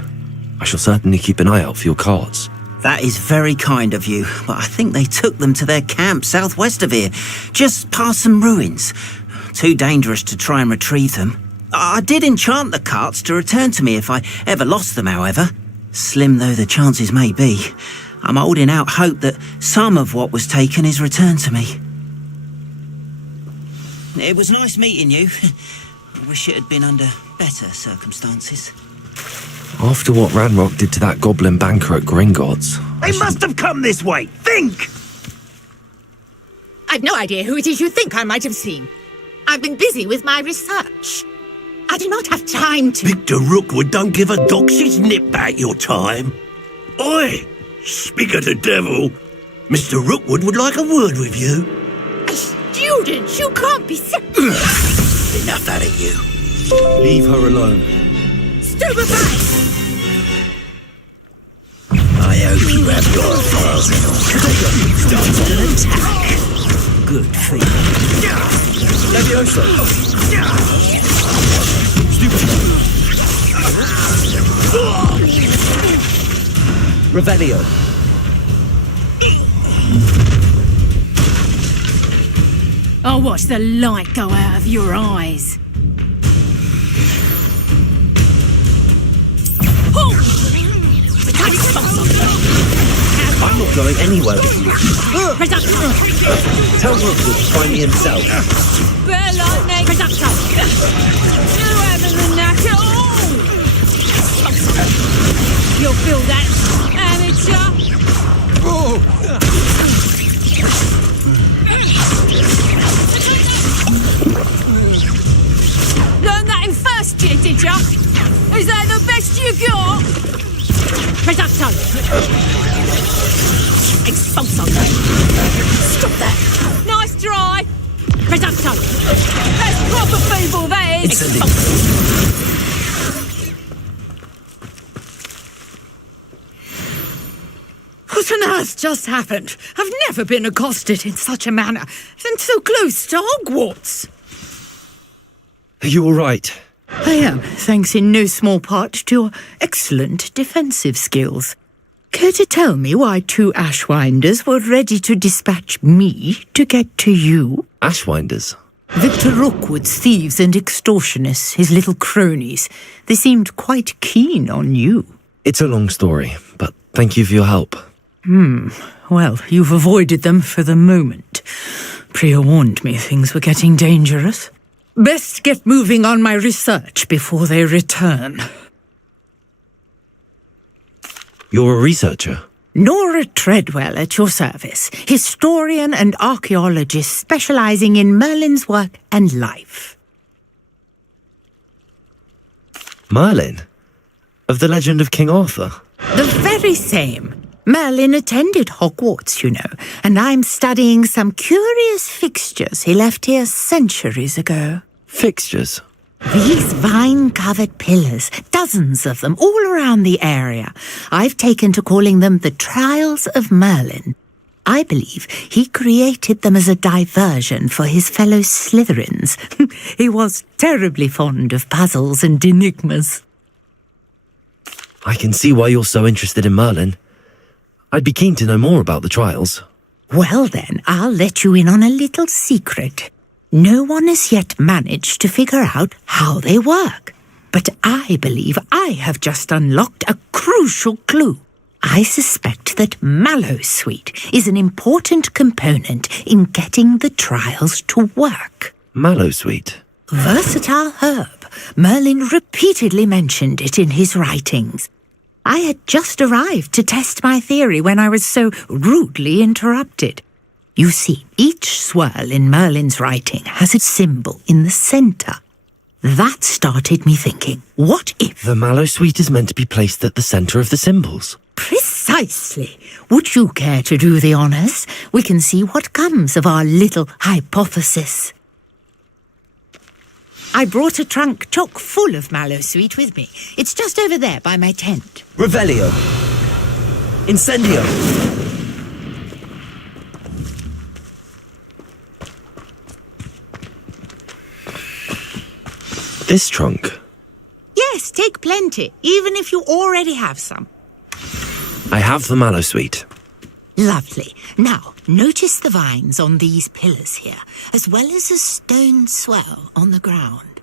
I shall certainly keep an eye out for your carts. That is very kind of you, but I think they took them to their camp southwest of here, just past some ruins. Too dangerous to try and retrieve them. I did enchant the carts to return to me if I ever lost them, however. Slim though the chances may be, I'm holding out hope that some of what was taken is returned to me. It was nice meeting you. I wish it had been under better circumstances. After what Ranrock did to that goblin banker at Gringotts... They must have come this way! Think! I've no idea who it is you think I might have seen. I've been busy with my research. I do not have time to... Victor Rookwood don't give a doxy's nip back your time. Oi! Speak of the devil. Mr. Rookwood would like a word with you. Students, you can't be sick. Enough out of you. Leave her alone. Stupefy! I hope you have your files in order. Started an attack. Good for you. Levioso! Revelio! I'll watch the light go out of your eyes. I'm not going anywhere with you. Tell Rookwood to find me himself. Better lightning! You haven't the knack at all! You'll feel that, amateur! Learned that in first year, did ya? Is that the best you got? Reducto! Expulso! Stop that! Nice try! Reducto! That's proper feeble, that is! Expulso! What on earth just happened? I've never been accosted in such a manner, and so close to Hogwarts. Are you all right? I am, thanks in no small part to your excellent defensive skills. Care to tell me why two Ashwinders were ready to dispatch me to get to you? Ashwinders? Victor Rookwood's thieves and extortionists, his little cronies. They seemed quite keen on you. It's a long story, but thank you for your help. Well, you've avoided them for the moment. Priya warned me things were getting dangerous. Best get moving on my research before they return. You're a researcher? Nora Treadwell at your service, historian and archaeologist specializing in Merlin's work and life. Merlin? Of the legend of King Arthur? The very same. Merlin attended Hogwarts, you know, and I'm studying some curious fixtures he left here centuries ago. Fixtures? These vine-covered pillars, dozens of them, all around the area. I've taken to calling them the Trials of Merlin. I believe he created them as a diversion for his fellow Slytherins. He was terribly fond of puzzles and enigmas. I can see why you're so interested in Merlin. I'd be keen to know more about the trials. Well then, I'll let you in on a little secret. No one has yet managed to figure out how they work. But I believe I have just unlocked a crucial clue. I suspect that Mallowsweet is an important component in getting the trials to work. Mallowsweet? Versatile herb. Merlin repeatedly mentioned it in his writings. I had just arrived to test my theory when I was so rudely interrupted. You see, each swirl in Merlin's writing has a symbol in the centre. That started me thinking, what if... The Mallowsweet is meant to be placed at the centre of the symbols. Precisely. Would you care to do the honours? We can see what comes of our little hypothesis. I brought a trunk chock full of Mallowsweet with me. It's just over there by my tent. Revelio. Incendio. This trunk? Yes, take plenty, even if you already have some. I have the Mallowsweet. Lovely. Now, notice the vines on these pillars here, as well as a stone swell on the ground.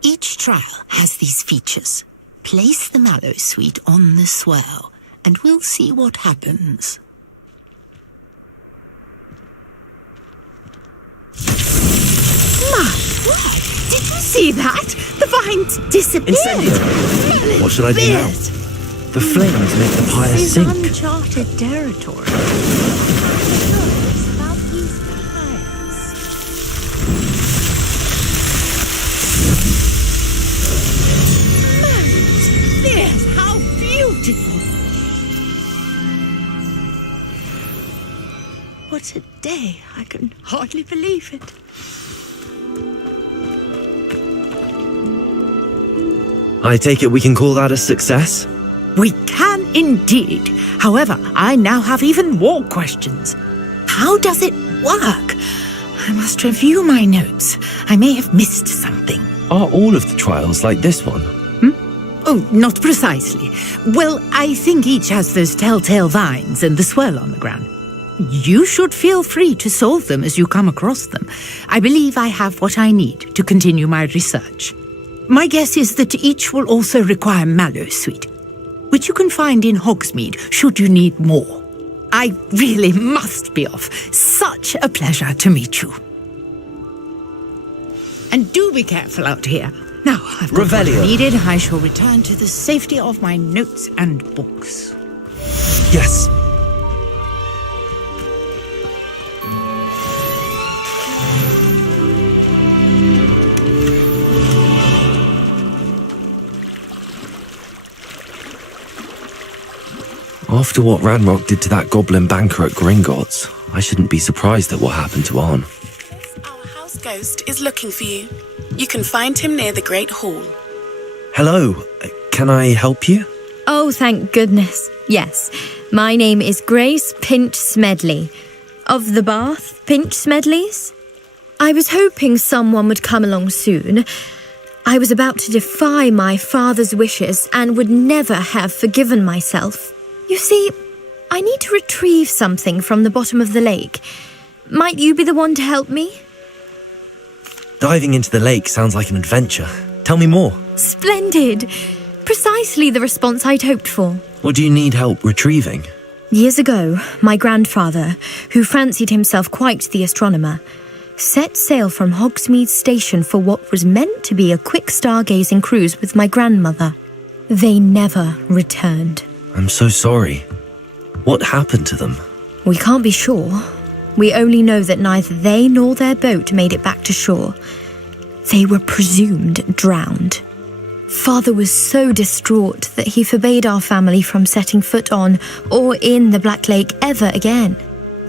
Each trial has these features. Place the Mallowsweet on the swell, and we'll see what happens. My word! Did you see that? The vines disappeared. Incendio. What should I do now? The flames make the pyre This is sink. uncharted territory. About these pyres. Yes, how beautiful! What a day. I can hardly believe it. I take it we can call that a success? We can indeed. However, I now have even more questions. How does it work? I must review my notes. I may have missed something. Are all of the trials like this one? Oh, not precisely. Well, I think each has those telltale vines and the swirl on the ground. You should feel free to solve them as you come across them. I believe I have what I need to continue my research. My guess is that each will also require Mallowsweet, which you can find in Hogsmeade should you need more. I really must be off. Such a pleasure to meet you. And do be careful out here. Now, I've got what I Revelio. needed. I shall return to the safety of my notes and books. Yes. After what Ranrock did to that goblin banker at Gringotts, I shouldn't be surprised at what happened to Arn. Our house ghost is looking for you. You can find him near the Great Hall. Hello, can I help you? Oh, thank goodness. Yes, my name is Grace Pinch Smedley, of the Bath Pinch Smedleys. I was hoping someone would come along soon. I was about to defy my father's wishes and would never have forgiven myself. You see, I need to retrieve something from the bottom of the lake. Might you be the one to help me? Diving into the lake sounds like an adventure. Tell me more. Splendid! Precisely the response I'd hoped for. What do you need help retrieving? Years ago, my grandfather, who fancied himself quite the astronomer, set sail from Hogsmeade Station for what was meant to be a quick stargazing cruise with my grandmother. They never returned. I'm so sorry. What happened to them? We can't be sure. We only know that neither they nor their boat made it back to shore. They were presumed drowned. Father was so distraught that he forbade our family from setting foot on or in the Black Lake ever again.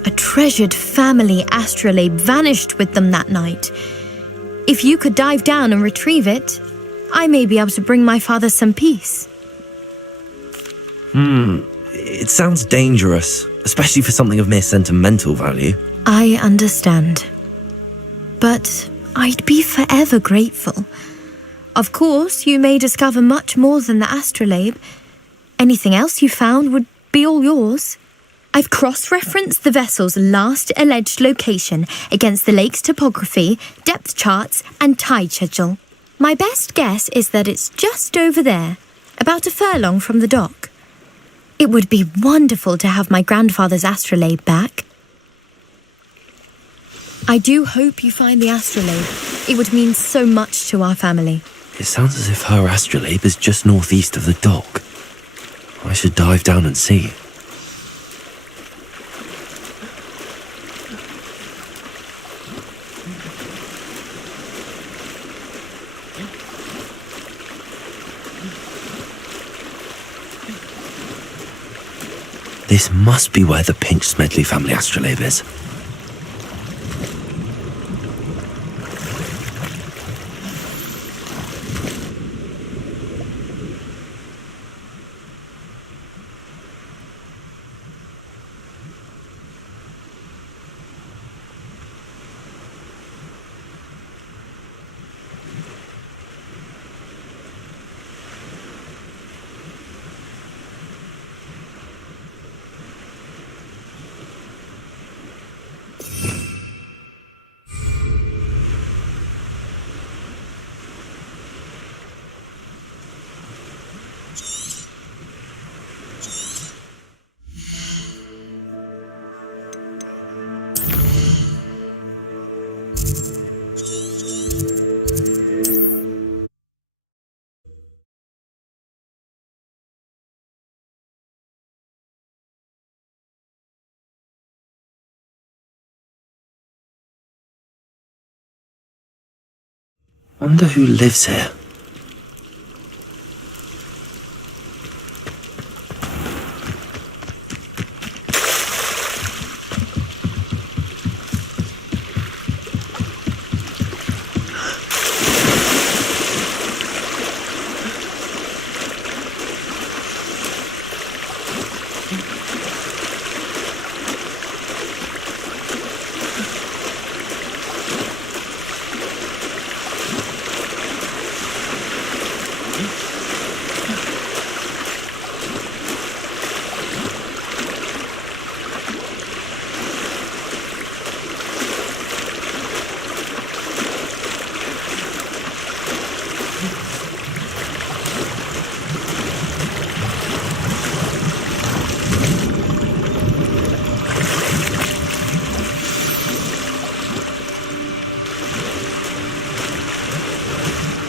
A treasured family astrolabe vanished with them that night. If you could dive down and retrieve it, I may be able to bring my father some peace. It sounds dangerous, especially for something of mere sentimental value. I understand. But I'd be forever grateful. Of course, you may discover much more than the astrolabe. Anything else you found would be all yours. I've cross-referenced the vessel's last alleged location against the lake's topography, depth charts, and tide schedule. My best guess is that it's just over there, about a furlong from the dock. It would be wonderful to have my grandfather's astrolabe back. I do hope you find the astrolabe. It would mean so much to our family. It sounds as if her astrolabe is just northeast of the dock. I should dive down and see. This must be where the Pinch-Smedley family astrolabe is. Wonder who lives here.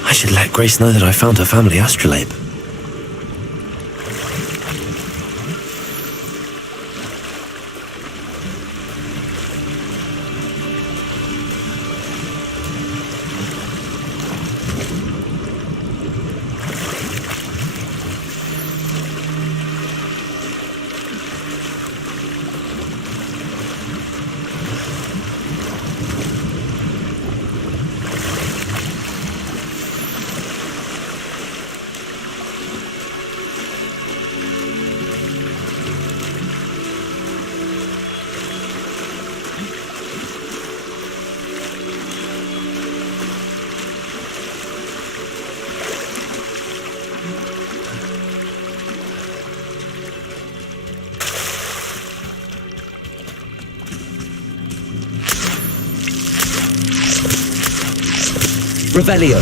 I should let Grace know that I found her family astrolabe. Revelio.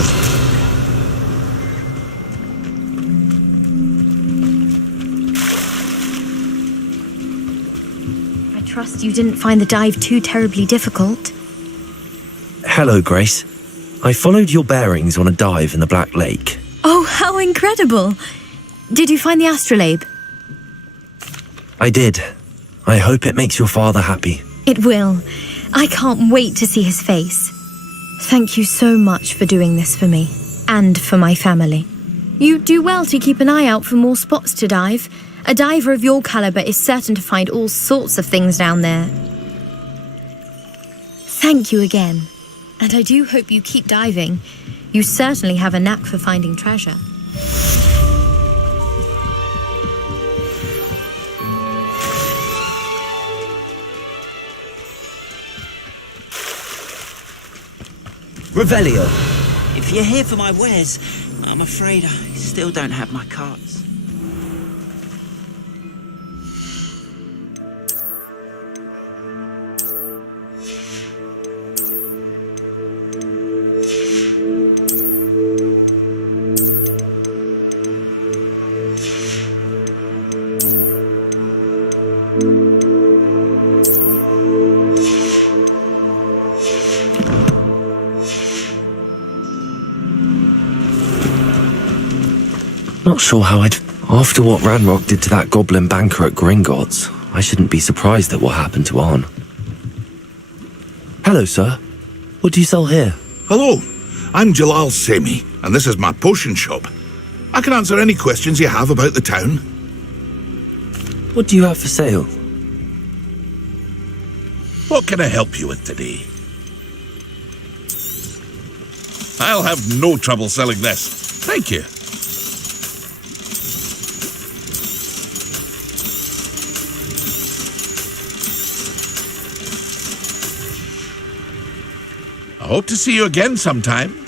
I trust you didn't find the dive too terribly difficult. Hello, Grace. I followed your bearings on a dive in the Black Lake. Oh, how incredible! Did you find the astrolabe? I did. I hope it makes your father happy. It will. I can't wait to see his face. Thank you so much for doing this for me, and for my family. You do well to keep an eye out for more spots to dive. A diver of your caliber is certain to find all sorts of things down there. Thank you again, and I do hope you keep diving. You certainly have a knack for finding treasure. Revelio. If you're here for my wares, I'm afraid I still don't have my carts. not sure how I'd... After what Ranrock did to that goblin banker at Gringotts, I shouldn't be surprised at what happened to Arn. Hello, sir. What do you sell here? Hello, I'm Jalal Semi, and this is my potion shop. I can answer any questions you have about the town. What do you have for sale? What can I help you with today? I'll have no trouble selling this. Thank you. I hope to see you again sometime.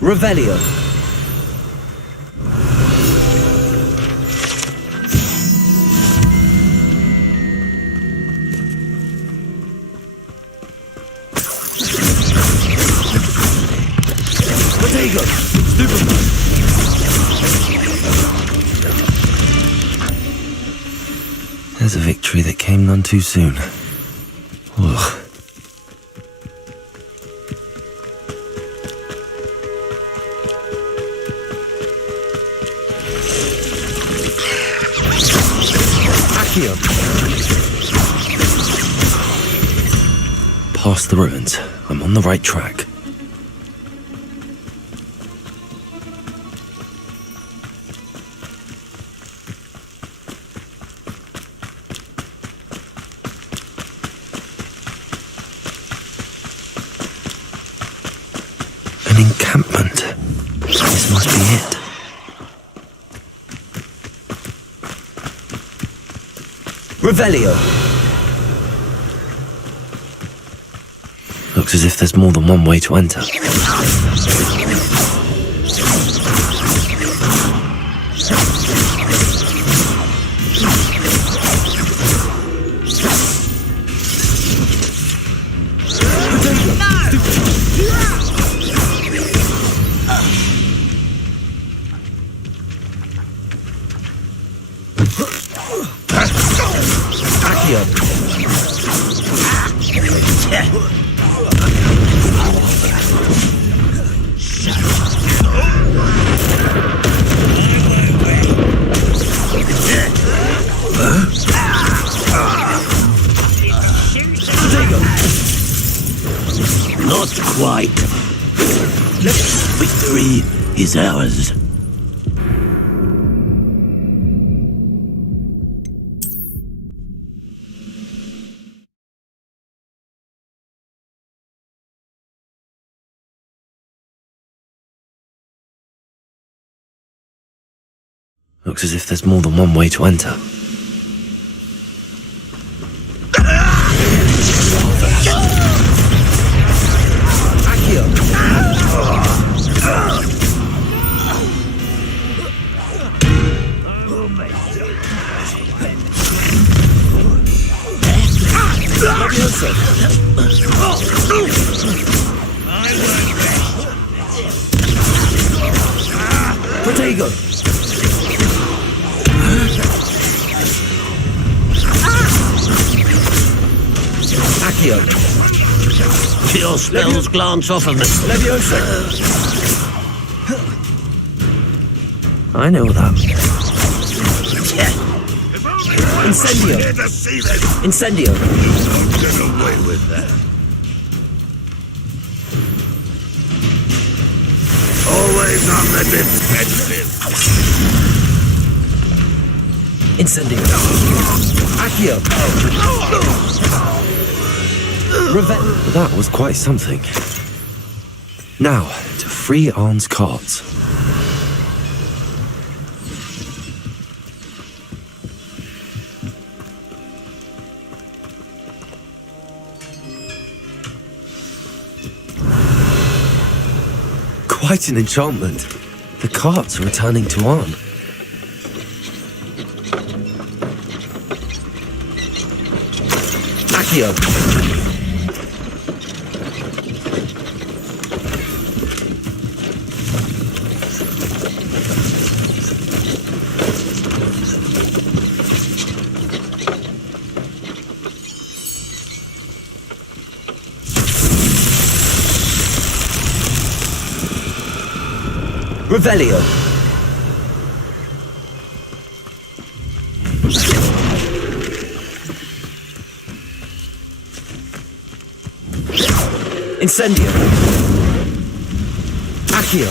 Revelio. There's a victory that came none too soon. Ugh. Past the ruins. I'm on the right track. An encampment. This must be it. Revelio. Looks as if there's more than one way to enter. Not quite. Victory is ours. Looks as if there's more than one way to enter. Protego! Accio! Your spells glance off of me. Leviosa! I know that. Incendio! Here to see this! Incendio! Don't get away with that. Always on the defensive. Incendio! Accio! That was quite something. Now, to free Arn's cards. Quite an enchantment. The carts are returning to Arn. Accio! Revelio! Incendio! Accio!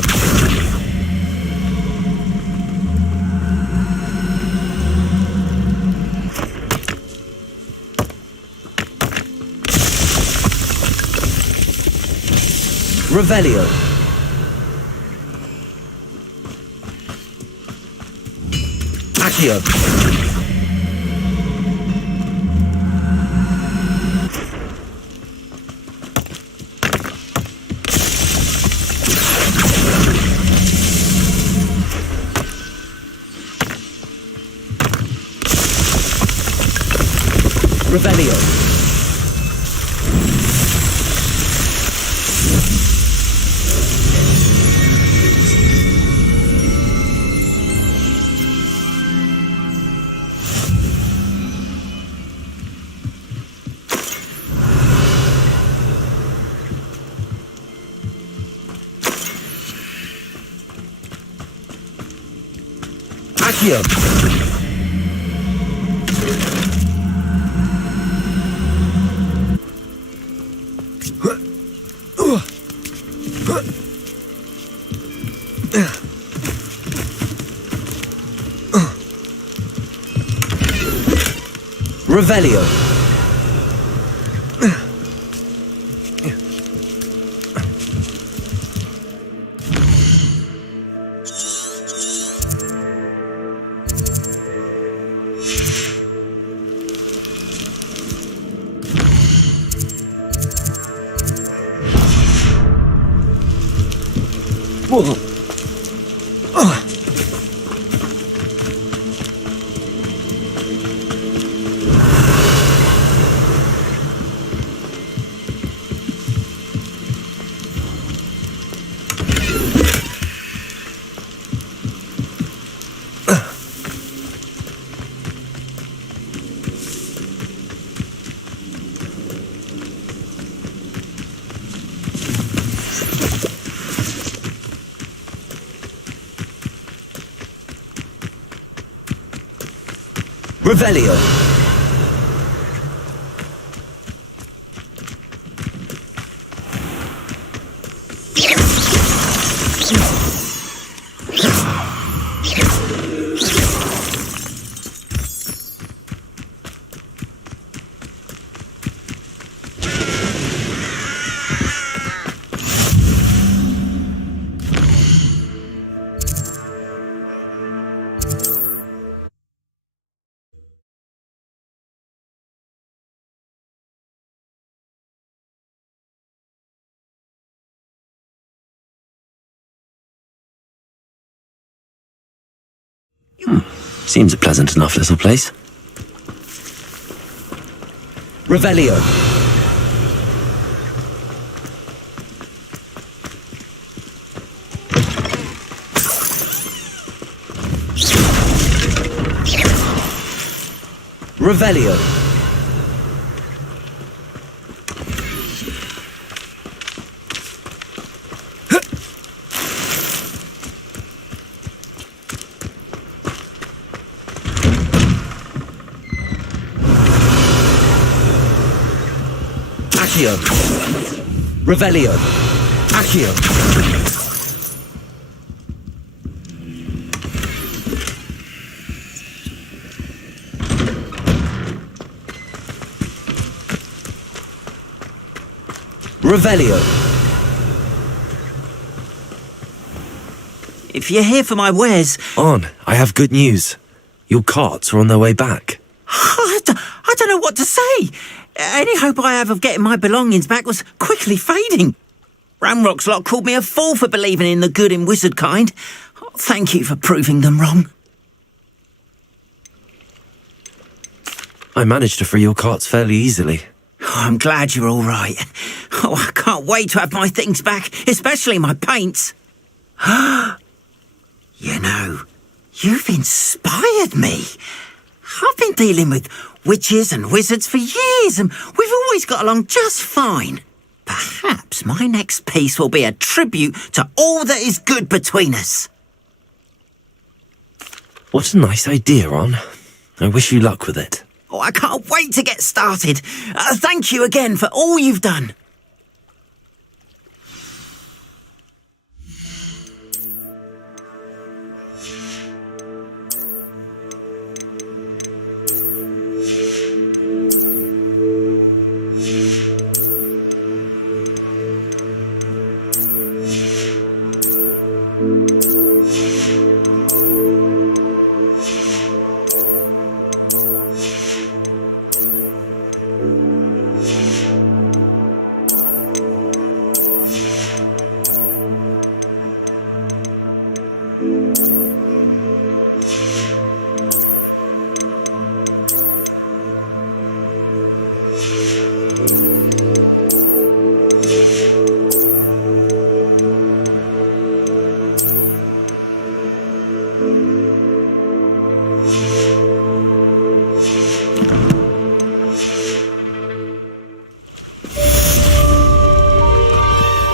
Revelio! Accio! Revelio! Accio! Revelio! Revelio! Seems a pleasant enough little place. Revelio! Revelio! Accio. Revelio. Accio. Revelio. If you're here for my wares... On, I have good news. Your carts are on their way back. I don't know what to say. Any hope I have of getting my belongings back was quickly fading. Ramrock's lot called me a fool for believing in the good in wizard kind. Thank you for proving them wrong. I managed to free your carts fairly easily. I'm glad you're all right. Oh, I can't wait to have my things back, especially my paints. You know, you've inspired me. I've been dealing with witches and wizards for years, and we've always got along just fine. Perhaps my next piece will be a tribute to all that is good between us. What a nice idea, Ron. I wish you luck with it. Oh, I can't wait to get started. Thank you again for all you've done.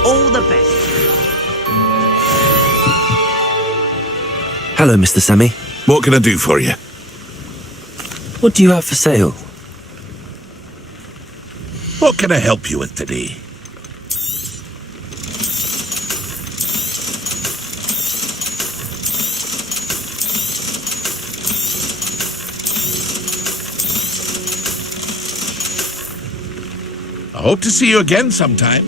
All the best. Hello, Mr. Semi. What can I do for you? What do you have for sale? What can I help you with today? I hope to see you again sometime.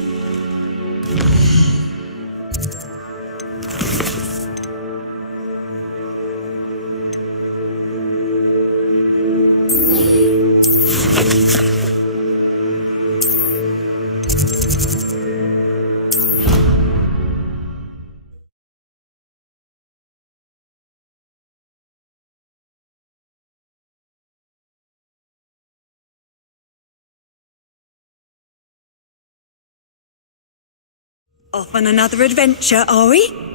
Off on another adventure, are we?